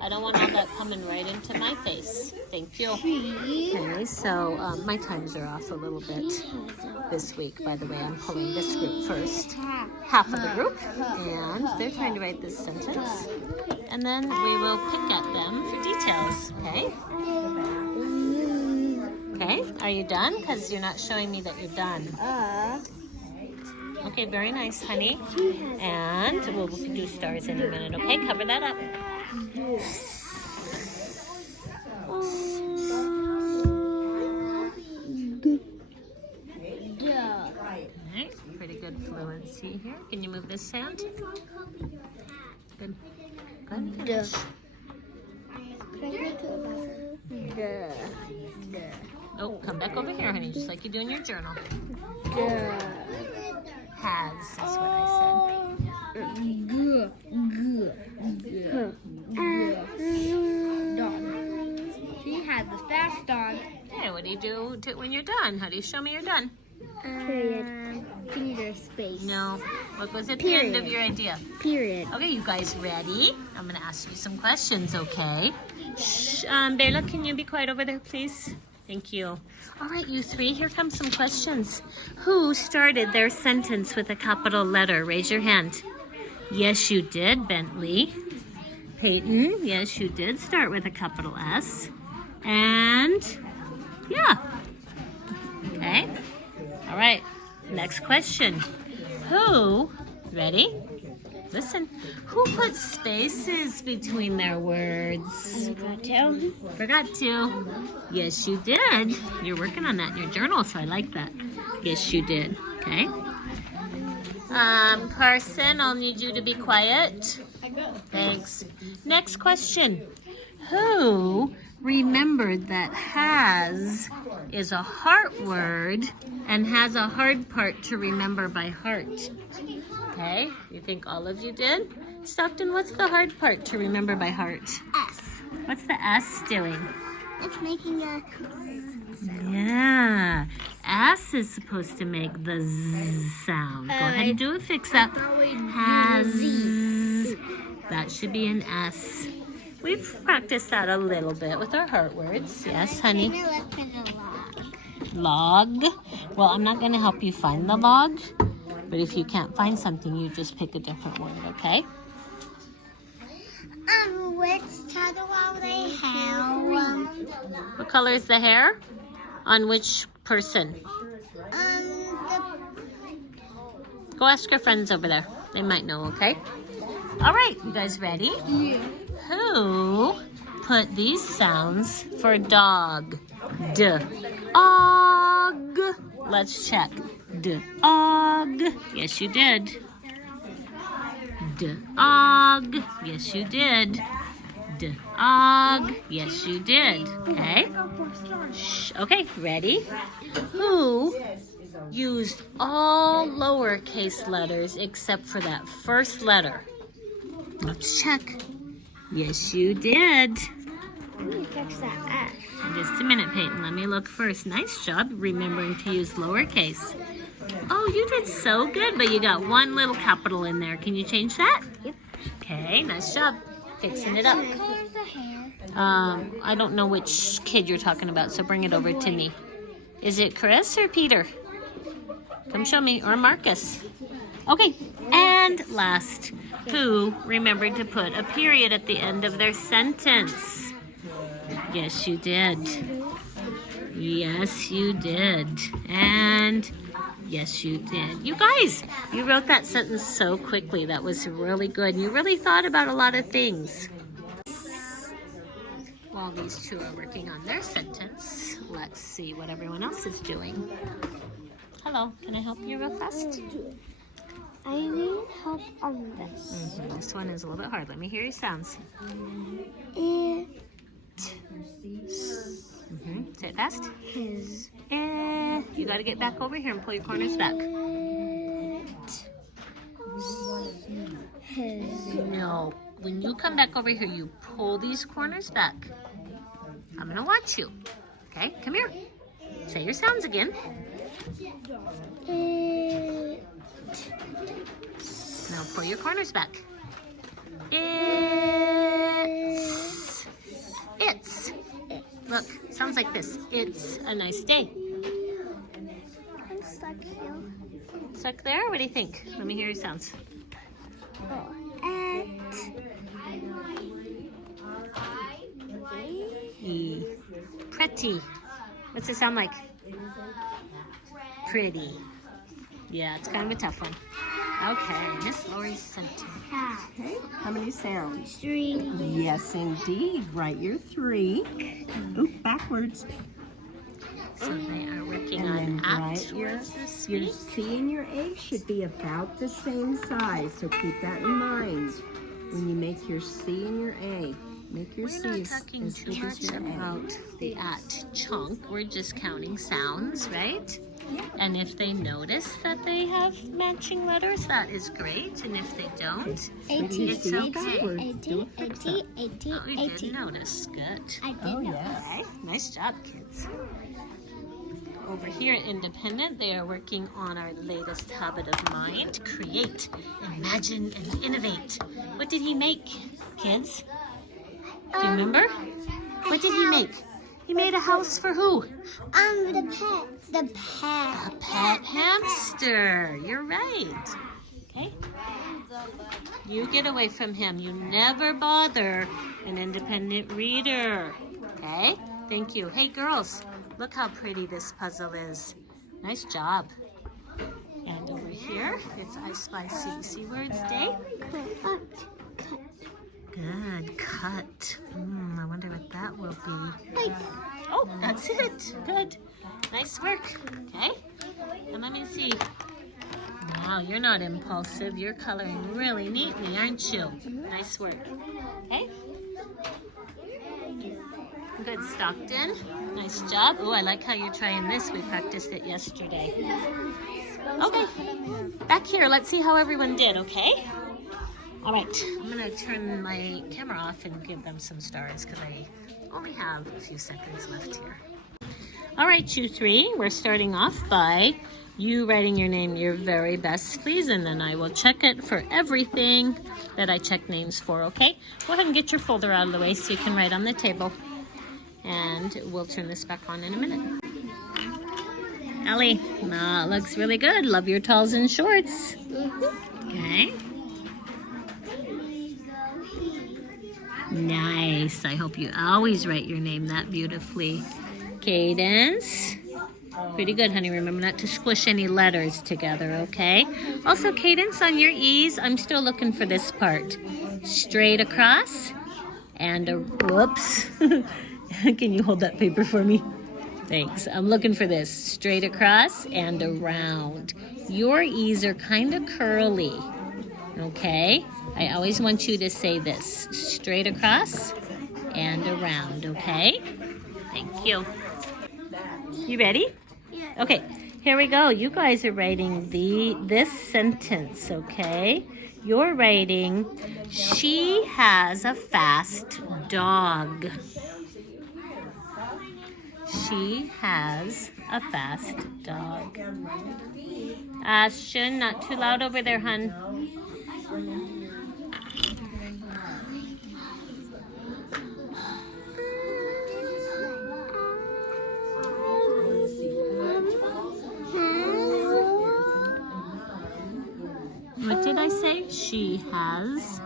I don't want all that coming right into my face. Thank you. Okay, so my times are off a little bit this week. By the way, I'm pulling this group first. Half of the group, and they're trying to write this sentence. And then we will pick at them for details, okay? Okay, are you done? Because you're not showing me that you're done. Okay, very nice, honey. And we'll do stars in a minute, okay? Cover that up. Okay, pretty good fluency here. Can you move this sound? Good. Good. Oh, come back over here, honey, just like you do in your journal. Has is what I said. Dog. She has a fast dog. Hey, what do you do when you're done? How do you show me you're done? Finger space. No. What goes at the end of your idea? Period. Okay, you guys ready? I'm going to ask you some questions, okay? Shh. Bella, can you be quiet over there, please? Thank you. All right, you three, here come some questions. Who started their sentence with a capital letter? Raise your hand. Yes, you did, Bentley. Peyton, yes, you did start with a capital S. And, yeah. Okay. All right, next question. Who, ready? Listen, who put spaces between their words? Forgot to. Yes, you did. You're working on that in your journal, so I like that. Yes, you did. Okay. Carson, I'll need you to be quiet. Thanks. Next question. Who remembered that has is a heart word and has a hard part to remember by heart? Okay, you think all of you did? Stockton, what's the hard part to remember by heart? S. What's the S doing? It's making a... Yeah, S is supposed to make the Z sound. Go ahead and do it, fix that. Has. That should be an S. We've practiced that a little bit with our heart words. Yes, honey. Log. Well, I'm not going to help you find the log. But if you can't find something, you just pick a different word, okay? Which title will they have? What color is the hair? On which person? Go ask your friends over there. They might know, okay? All right, you guys ready? Yeah. Who put these sounds for dog? D. Og. Let's check. D-og. Yes, you did. D-og. Yes, you did. D-og. Yes, you did. Okay? Shh. Okay, ready? Who used all lowercase letters except for that first letter? Let's check. Yes, you did. Let me fix that S. Just a minute, Peyton. Let me look first. Nice job remembering to use lowercase. Oh, you did so good, but you got one little capital in there. Can you change that? Yep. Okay, nice job. Fixing it up. What color is the hair? I don't know which kid you're talking about, so bring it over to me. Is it Chris or Peter? Come show me. Or Marcus. Okay, and last. Who remembered to put a period at the end of their sentence? Yes, you did. Yes, you did. And yes, you did. You guys, you wrote that sentence so quickly. That was really good. You really thought about a lot of things. Well, while these two are working on their sentence, let's see what everyone else is doing. Hello, can I help you real fast? I need help on this. This one is a little bit hard. Let me hear your sounds. It Say it fast. is. You got to get back over here and pull your corners back. No, when you come back over here, you pull these corners back. I'm going to watch you. Okay, come here. Say your sounds again. Now pull your corners back. It's. Look, sounds like this. It's a nice day. I'm stuck here. Stuck there? What do you think? Let me hear your sounds. Pretty. What's it sound like? Pretty. Yeah, it's kind of a tough one. Okay, Miss Lori's sentence. Okay, how many sounds? 3. Yes, indeed. Write your 3. Oop, backwards. So they are working And on then at write your towards this Your week. C and your A should be about the same size, so keep that in mind when you make your C and your A. Make your We're not C's talking as too big as much your A. about the at chunk. We're just counting sounds, right? And if they notice that they have matching letters, that is great. And if they don't, Sweetie, it's see it okay. backwards. Don't fix it. Oh, you did notice. Good. Oh, yes. Okay, nice job, kids. Over here at Independent, they are working on our latest habit of mind, create, imagine, and innovate. What did he make, kids? Do you remember? What did he make? He made a house for who? The pet. A pet hamster. You're right. Okay. You get away from him. You never bother an independent reader. Okay? Thank you. Hey, girls, look how pretty this puzzle is. Nice job. And over here, it's I Spy CDC Words Day. Good. Cut. I wonder what that will be. Oh, that's it. Good. Nice work. Okay. And let me see. Wow, you're not impulsive. You're coloring really neatly, aren't you? Nice work. Okay. Good, Stockton. Nice job. Oh, I like how you're trying this. We practiced it yesterday. Okay. Back here. Let's see how everyone did, okay? All right. I'm going to turn my camera off and give them some stars because I only have a few seconds left here. All right, you three. We're starting off by you writing your name your very best, please, and then I will check it for everything that I check names for, okay? Go ahead and get your folder out of the way so you can write on the table. And we'll turn this back on in a minute. Ellie, looks really good. Love your talls and shorts. Okay. Nice. I hope you always write your name that beautifully. Cadence. Pretty good, honey. Remember not to squish any letters together, okay? Also, cadence on your E's. I'm still looking for this part. Straight across. And a whoops. Can you hold that paper for me? Thanks. I'm looking for this. Straight across and around. Your E's are kind of curly. Okay? I always want you to say this. Straight across and around, okay? Thank you. You ready? Yes. Okay, here we go. You guys are writing this sentence, okay? You're writing, she has a fast dog. She has a fast dog. Ashton, not too loud over there, hun. What did I say? She has.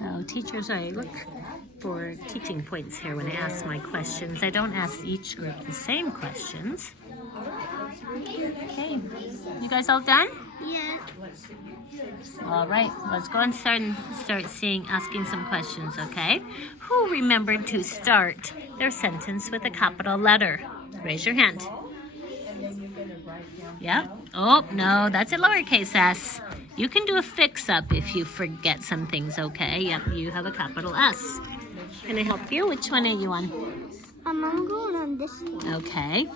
So teachers, I look for teaching points here when I ask my questions. I don't ask each group the same questions. Okay, you guys all done? Yeah. All right, let's go and start asking some questions, okay? Who remembered to start their sentence with a capital letter? Raise your hand. Yep. Oh, no, that's a lowercase s. You can do a fix-up if you forget some things, okay? Yep, you have a capital S. Can I help you? Which one are you on? I'm going on this one. Okay.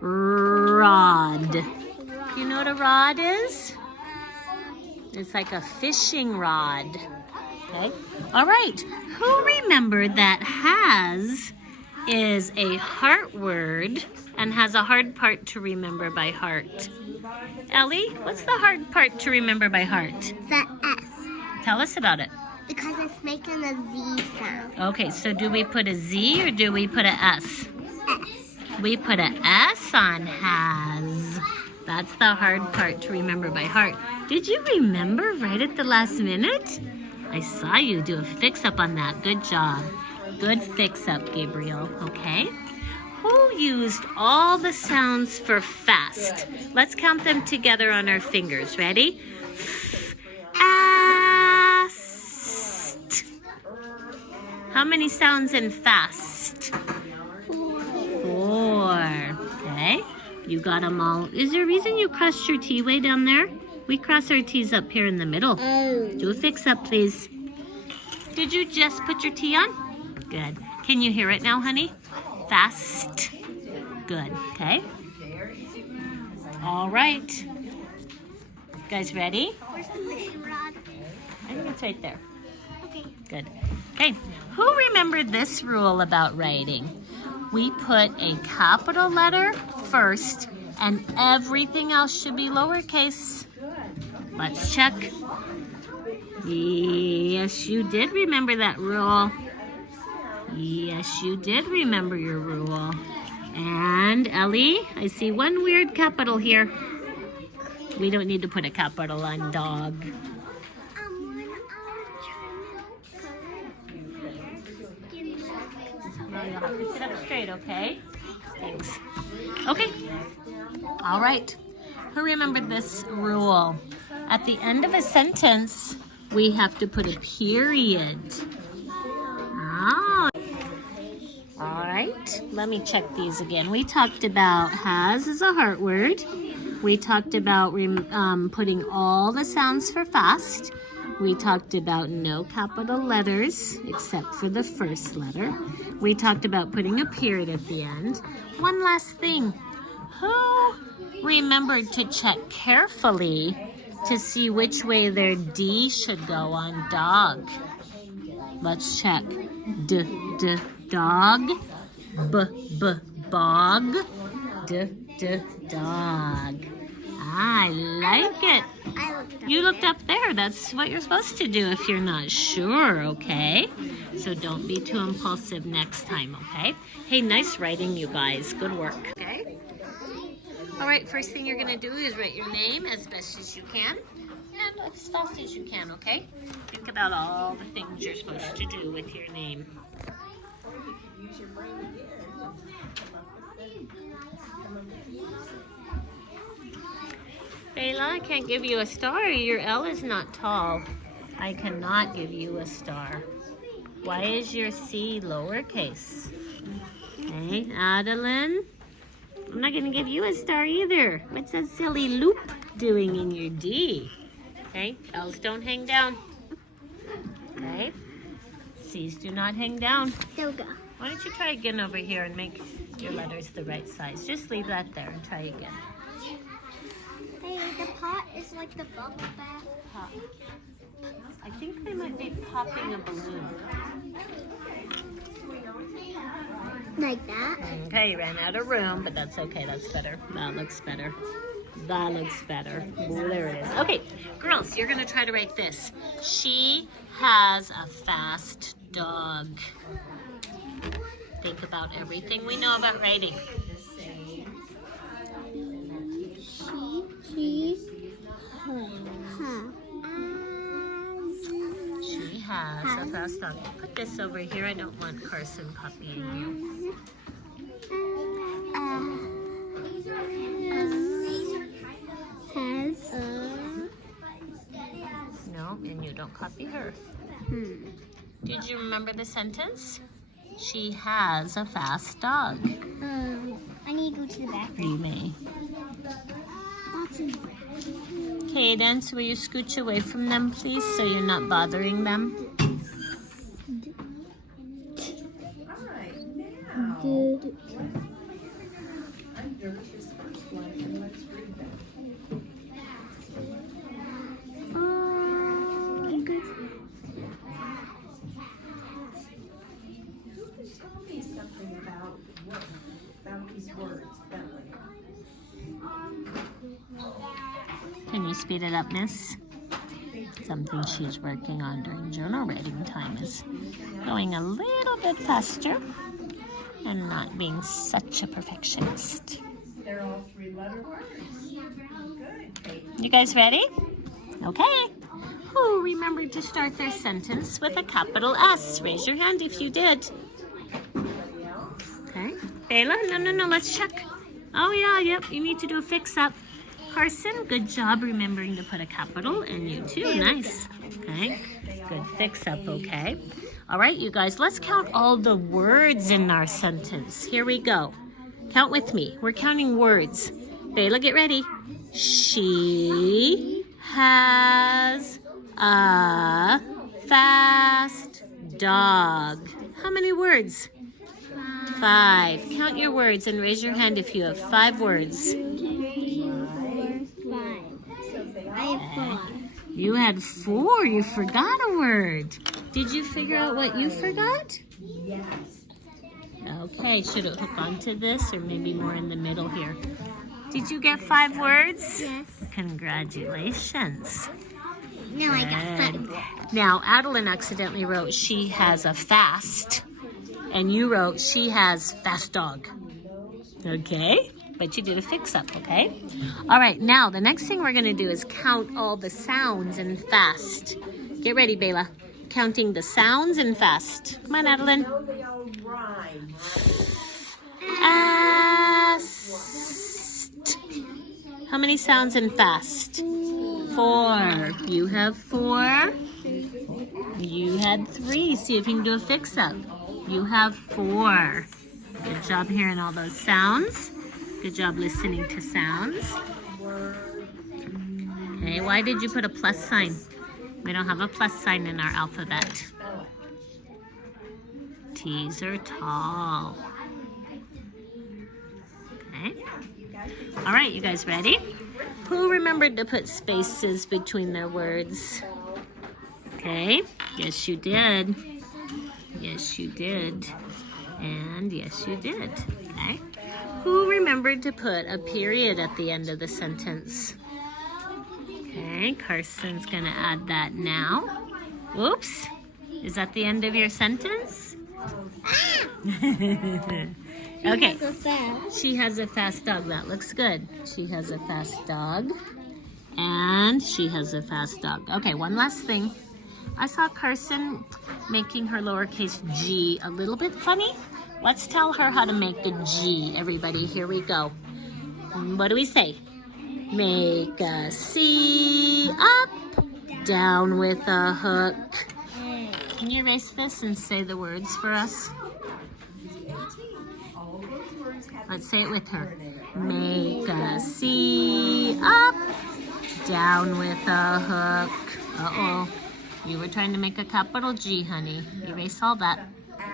Rod. Do you know what a rod is? It's like a fishing rod. Okay. All right. Who remembered that has is a heart word and has a hard part to remember by heart? Ellie, what's the hard part to remember by heart? The S. Tell us about it. Because it's making a Z sound. Okay, so do we put a Z or do we put a S? S. We put a S on has. That's the hard part to remember by heart. Did you remember right at the last minute? I saw you do a fix-up on that. Good job. Good fix-up, Gabriel. Okay. Who used all the sounds for fast? Let's count them together on our fingers. Ready? Fast. How many sounds in fast? 4. Okay. You got them all. Is there a reason you crossed your T way down there? We cross our T's up here in the middle. Do a fix-up, please. Did you just put your T on? Good. Can you hear it now, honey? Fast. Good. Okay. All right. Guys ready? Where's the fishing rod? I think it's right there. Okay. Good. Okay. Who remembered this rule about writing? We put a capital letter first and everything else should be lowercase. Let's check. Yes, you did remember that rule. Yes, you did remember your rule. And Ellie, I see one weird capital here. We don't need to put a capital on dog. Now you'll have to sit up straight, okay? Thanks. Okay. All right. Who remembered this rule? At the end of a sentence, we have to put a period. Ah. All right. Let me check these again. We talked about has as a heart word. We talked about putting all the sounds for fast. We talked about no capital letters except for the first letter. We talked about putting a period at the end. One last thing. Who remembered to check carefully to see which way their D should go on dog? Let's check. Dog. Bog. Dog. I like it. You looked up there. That's what you're supposed to do if you're not sure, okay? So don't be too impulsive next time, okay? Hey, nice writing, you guys. Good work, okay? All right, first thing you're going to do is write your name as best as you can and as fast as you can, okay? Think about all the things you're supposed to do with your name. Bayla, I can't give you a star. Your L is not tall. I cannot give you a star. Why is your C lowercase? Okay, Adeline. I'm not going to give you a star either. What's that silly loop doing in your D? Okay, L's don't hang down. Okay, C's do not hang down. There we go. Why don't you try again over here and make your letters the right size? Just leave that there and try again. Hey, the pot is like the bubble bath. Pop. I think they might be popping a balloon. Like that? Okay, you ran out of room, but that's okay. That's better. That looks better. That looks better. Ooh, there it is. Okay, girls, you're going to try to write this. She has a fast dog. Think about everything we know about writing. She a fast dog. Put this over here. I don't want Carson copying you. Has No, and you don't copy her. Did you remember the sentence? She has a fast dog. I need to go to the bathroom. You may. Cadence, will you scooch away from them, please, so you're not bothering them? Good. Good. Tell me something about these words, Bentley. Can you speed it up, miss? Something she's working on during journal writing time is going a little bit faster and not being such a perfectionist. They're all 3-letter words. Good. You guys ready? Okay. Who remembered to start their sentence with a capital S? Raise your hand if you did. Okay. Bayla, no, let's check. Oh yeah, yep, you need to do a fix-up. Carson, good job remembering to put a capital, and you too, nice. Okay, good fix-up, okay. All right, you guys, let's count all the words in our sentence. Here we go. Count with me. We're counting words. Bayla, get ready. She has a fast dog. How many words? 5. Count your words and raise your hand if you have 5 words. 2, 3, 4, 5. I have 4. You had 4. You forgot a word. Did you figure out what you forgot? Yes. Okay, should it hook onto this or maybe more in the middle here? Did you get 5 words? Yes. Congratulations. No, I got 5. Now, Adeline accidentally wrote she has a fast, and you wrote she has fast dog. Okay? But you did a fix-up, okay? All right, now the next thing we're going to do is count all the sounds in fast. Get ready, Bayla. Counting the sounds in fast. Come on, Adeline. No, they all rhyme. Ast. How many sounds in fast? 4. You have 4. You had 3. See if you can do a fix-up. You have 4. Good job hearing all those sounds. Good job listening to sounds. Okay, why did you put a plus sign? We don't have a plus sign in our alphabet. T's are tall. Okay. All right, you guys ready? Who remembered to put spaces between their words? Okay, yes you did. Yes you did. And yes you did. Okay. Who remembered to put a period at the end of the sentence? Okay, Carson's gonna add that now. Whoops, is that the end of your sentence? Okay, she has a fast dog. That looks good. She has a fast dog. And she has a fast dog. Okay, one last thing. I saw Carson making her lowercase g a little bit funny. Let's tell her how to make a G, everybody. Here we go. What do we say? Make a C up, down with a hook. Can you erase this and say the words for us? Let's say it with her. Make a C up, down with a hook. Uh-oh. You were trying to make a capital G, honey. Erase all that.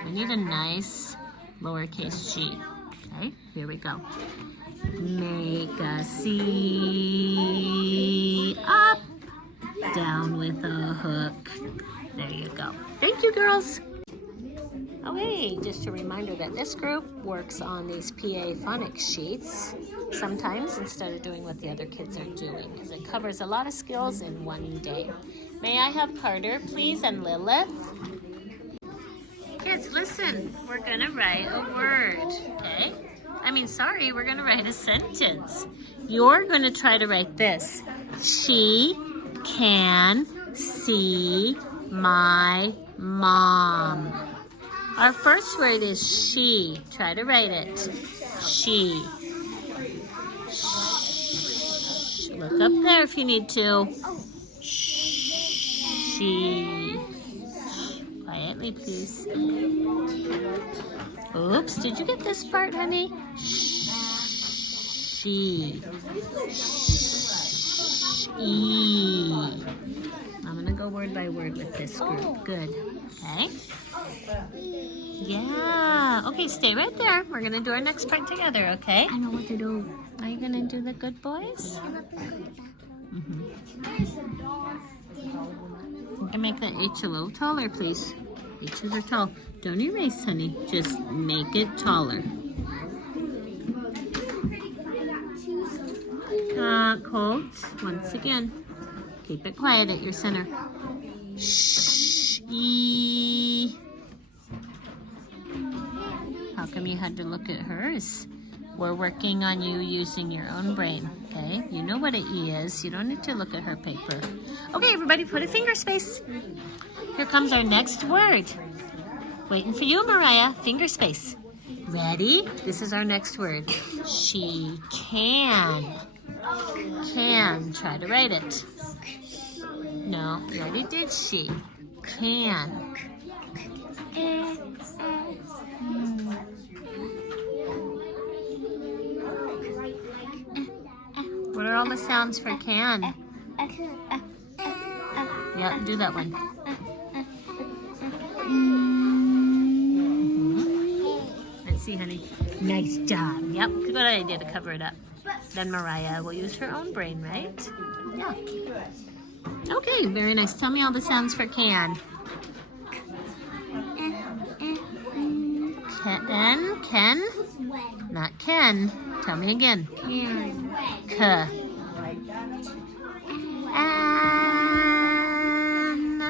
We need a nice lowercase g. Okay, here we go. Make a C up, down with a hook. There you go. Thank you, girls. Oh, hey, just a reminder that this group works on these PA Phonics sheets sometimes instead of doing what the other kids are doing, because it covers a lot of skills in one day. May I have Carter, please, and Lilith? Kids, listen, we're gonna write a word, okay? We're gonna write a sentence. You're gonna try to write this. She can see my Mom. Our first word is she. Try to write it. She. Shh. Look up there if you need to. She. Quietly, please. Oops, did you get this part, honey? She. E. I'm going to go word by word with this group. Good. Okay. Yeah. Okay, stay right there. We're going to do our next part together, okay? I know what to do. Are you going to do the good boys? You can make the H a little taller, please. H's are tall. Don't erase, honey. Just make it taller. Colt, once again. Keep it quiet at your center. Shh. E. How come you had to look at hers? We're working on you using your own brain, okay? You know what an E is. You don't need to look at her paper. Okay, everybody, put a finger space. Here comes our next word. Waiting for you, Mariah. Finger space. Ready? This is our next word. She can. Can. Try to write it. No, you already did she. Can. What are all the sounds for can? Yeah, do that one. Let's see, honey. Nice job. Yep, good idea to cover it up. Then Mariah will use her own brain, right? Yeah. Okay, very nice. Tell me all the sounds for can. Ken, not Ken. Tell me again. Can. K. An.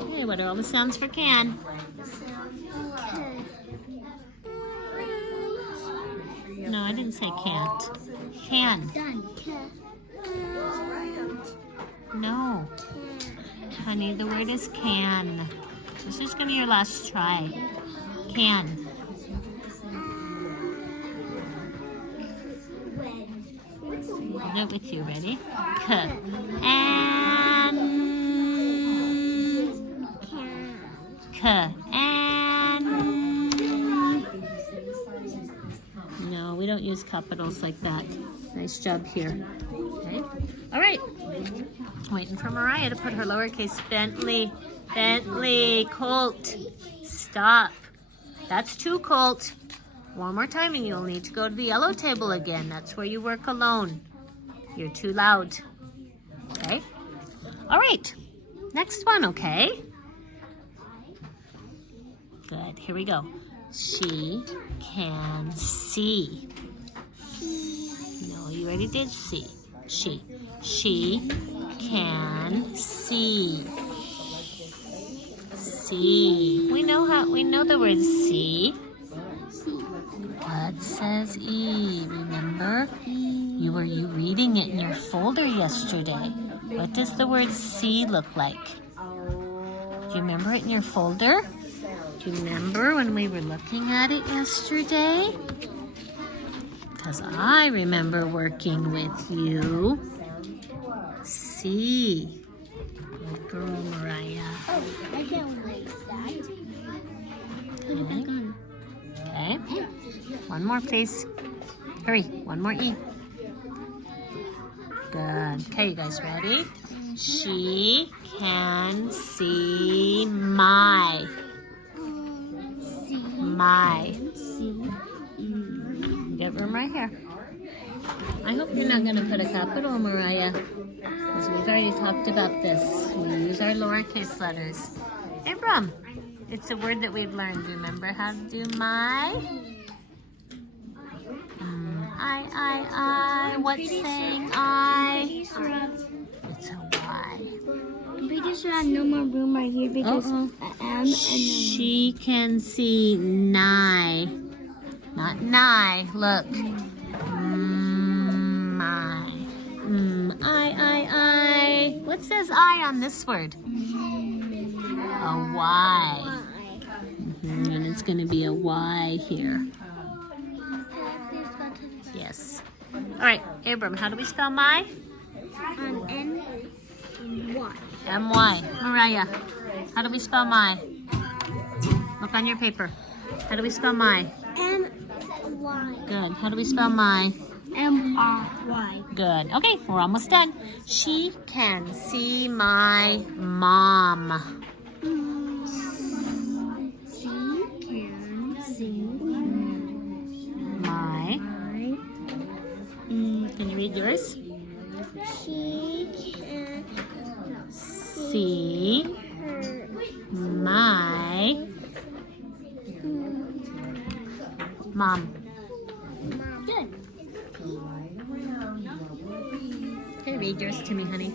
Okay, what are all the sounds for can? No, I didn't say can't. Can. Done. No. Honey, the word is can. This is going to be your last try. Can. I'll do it with you. Ready? K. And. K. And. No, we don't use capitals like that. Nice job here. Okay. All right. Waiting for Mariah to put her lowercase Bentley. Bentley. Colt. Stop. That's two, Colt. One more time and you'll need to go to the yellow table again. That's where you work alone. You're too loud. Okay? All right. Next one, okay? Good. Here we go. She can see. No, you already did see. She. She can see. See. We know the word see. What says E? Remember? You were reading it in your folder yesterday. What does the word see look like? Do you remember it in your folder? Do you remember when we were looking at it yesterday? Because I remember working with you. See. Good girl, Mariah. Oh, I don't like that. Put it back on. Okay. One more, please. Hurry. One more E. Good. Okay, you guys ready? She can see my. My. Get room right here. I hope you're not going to put a capital, Mariah, because we've already talked about this. We use our lowercase letters. Abram, it's a word that we've learned. Remember how to do my? I. What's saying I? It's a Y. I'm pretty sure I have no more room right here because I am and She can see nigh. Not nigh. Look. My. I. What says I on this word? A Y. And it's going to be a Y here. Please go to the back. Yes. All right, Abram, how do we spell my? N-Y. M-Y. Mariah, how do we spell my? Look on your paper. How do we spell my? M-Y. Good. How do we spell my? M-R-Y. Good. Okay, we're almost done. She can see my mom. She can see My. Can you read yours? She can See her my mom. Good. Okay, read yours to me, honey.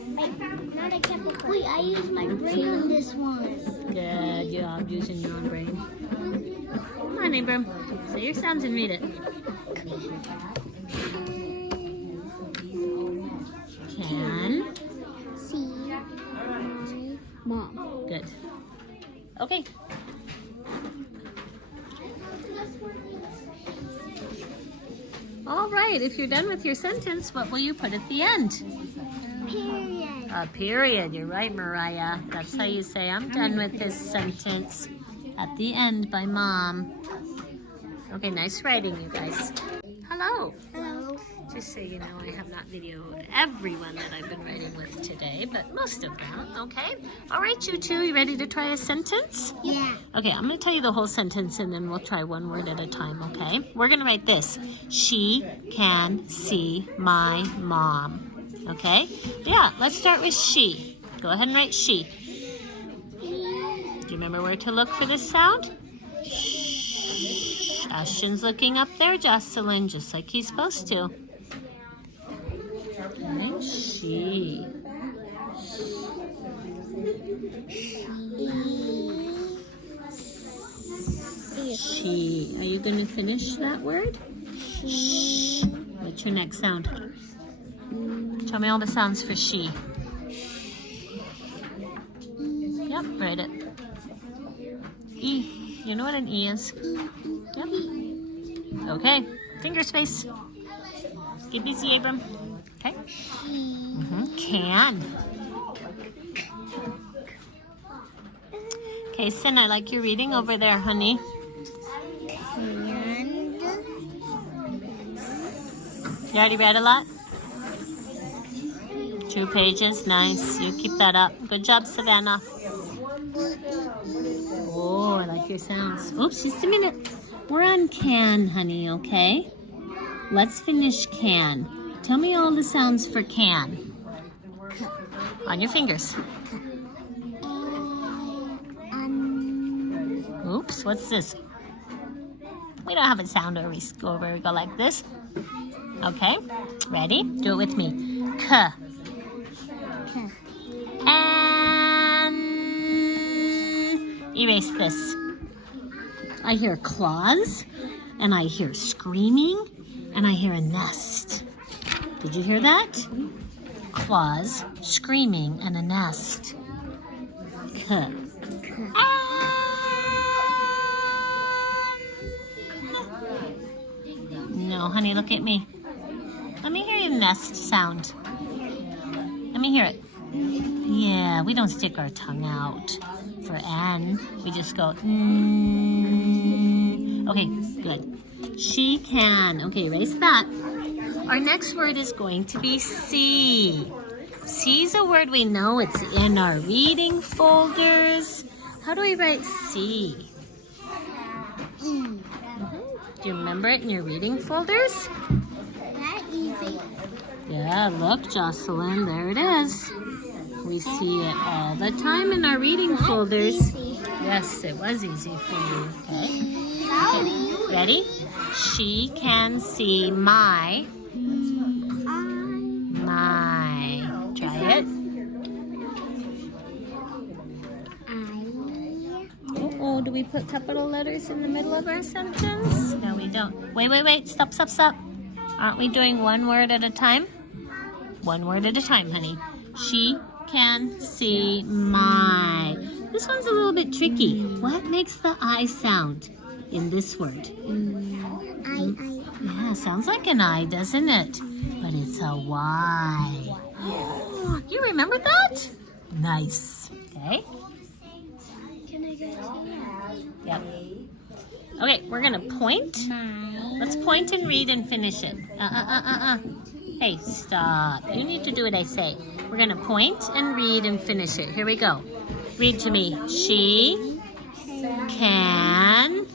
Wait, I used my brain on this one. Good job using your own brain. Come on, Abram. Say your sounds and read it. Can. See my mom. Good. Okay. All right, if you're done with your sentence, what will you put at the end? Period. A period. You're right, Mariah. That's how you say, I'm done with this sentence. At the end by Mom. Okay, nice writing, you guys. Hello. Hello. Just so you know, I have not videoed everyone that I've been writing with today, but most of them, okay? All right, you two, you ready to try a sentence? Yeah. Okay, I'm going to tell you the whole sentence and then we'll try one word at a time, okay? We're going to write this. She can see my mom. Okay? Yeah, let's start with she. Go ahead and write she. Do you remember where to look for this sound? Shh. Ashton's looking up there, Jocelyn, just like he's supposed to. And she. She. Are you going to finish that word? Shh. What's your next sound? Tell me all the sounds for she. Yep, write it. E. You know what an E is? Yep. Okay. Finger space. Get busy, Abram. Okay. Can. Okay, Sin, I like your reading over there, honey. And You already read a lot? 2 pages. Nice. You keep that up. Good job, Savannah. Oh, I like your sounds. Oops, just a minute. We're on can, honey, okay? Let's finish can. Tell me all the sounds for can. On your fingers. Oops, what's this? We don't have a sound where we go over and go like this. Okay, ready? Do it with me. K. And erase this. I hear claws, and I hear screaming, and I hear a nest. Did you hear that? Claws, screaming, and a nest. K. No, honey, look at me. Let me hear your nest sound. Let me hear it. Yeah, we don't stick our tongue out for N. We just go, Okay, good. She can. Okay, erase that. Our next word is going to be see. See is a word we know. It's in our reading folders. How do we write see? Do you remember it in your reading folders? that easy. Yeah, look, Jocelyn, there it is. We see it all the time in our reading folders. Easy. Yes, it was easy for you. Okay. Sorry. Ready? She can see my. Try it. Oh, do we put capital letters in the middle of our sentence? No, we don't. Wait. Stop. Aren't we doing one word at a time? One word at a time, honey. She can see my. This one's a little bit tricky. What makes the I sound in this word? Yeah, sounds like an I, doesn't it? But it's a Y. You remember that? Nice. Okay. Can I go to Yep. Okay, we're gonna point. Let's point and read and finish it. Hey, stop. You need to do what I say. We're gonna point and read and finish it. Here we go. Read to me. She can.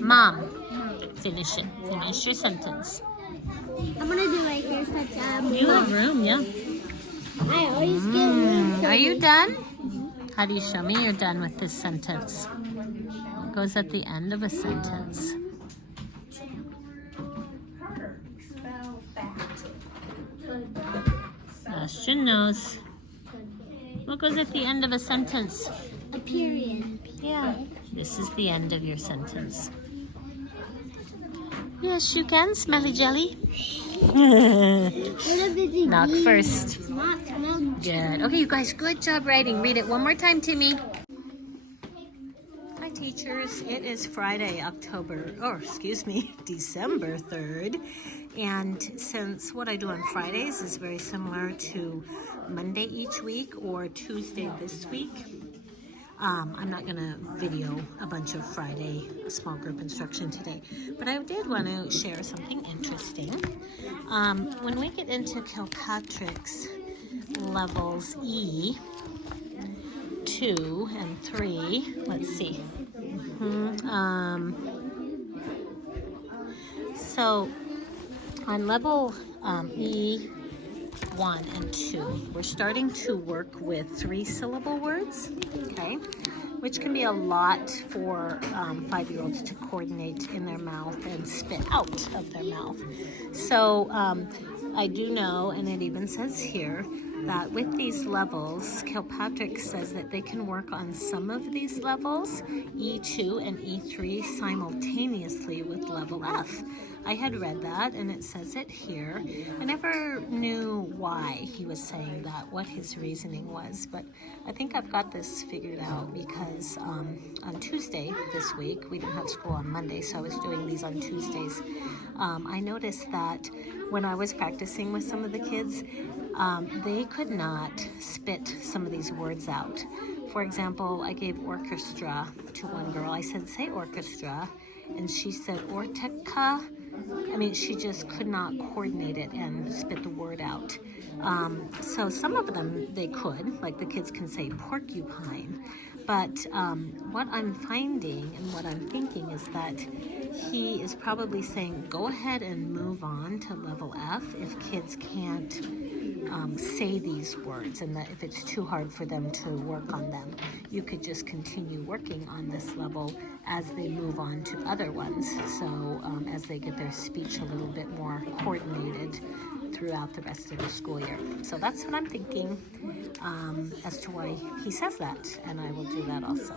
Mom. Finish it. Finish your sentence. I'm gonna do like this. You have room, yeah. I always get room. Are you done? How do you show me you're done with this sentence? What goes at the end of a sentence? Ashton knows. What goes at the end of a sentence? A period. Yeah. This is the end of your sentence. Yes, you can, Smelly Jelly. Knock first. Good. Okay, you guys, good job writing. Read it one more time, Timmy. Hi, teachers. It is Friday, December 3rd. And since what I do on Fridays is very similar to Monday each week or Tuesday this week, I'm not going to video a bunch of Friday small group instruction today, but I did want to share something interesting. When we get into Kilpatrick's levels E, 2 and 3, let's see. So on level E1 and 2, we're starting to work with 3-syllable words, okay, which can be a lot for 5-year-olds to coordinate in their mouth and spit out of their mouth. So I do know, and it even says here, that with these levels, Kilpatrick says that they can work on some of these levels, E2 and E3, simultaneously with level F. I had read that, and it says it here. I never knew why he was saying that, what his reasoning was, but I think I've got this figured out because on Tuesday this week, we didn't have school on Monday, so I was doing these on Tuesdays. I noticed that when I was practicing with some of the kids, they could not spit some of these words out. For example, I gave orchestra to one girl. I said, say orchestra, and she said orteca. I mean, she just could not coordinate it and spit the word out. So some of them they could, like the kids can say porcupine. But what I'm finding and what I'm thinking is that he is probably saying, go ahead and move on to level F if kids can't say these words, and that if it's too hard for them to work on them, you could just continue working on this level as they move on to other ones. So as they get their speech a little bit more coordinated throughout the rest of the school year. So that's what I'm thinking as to why he says that, and I will do that also.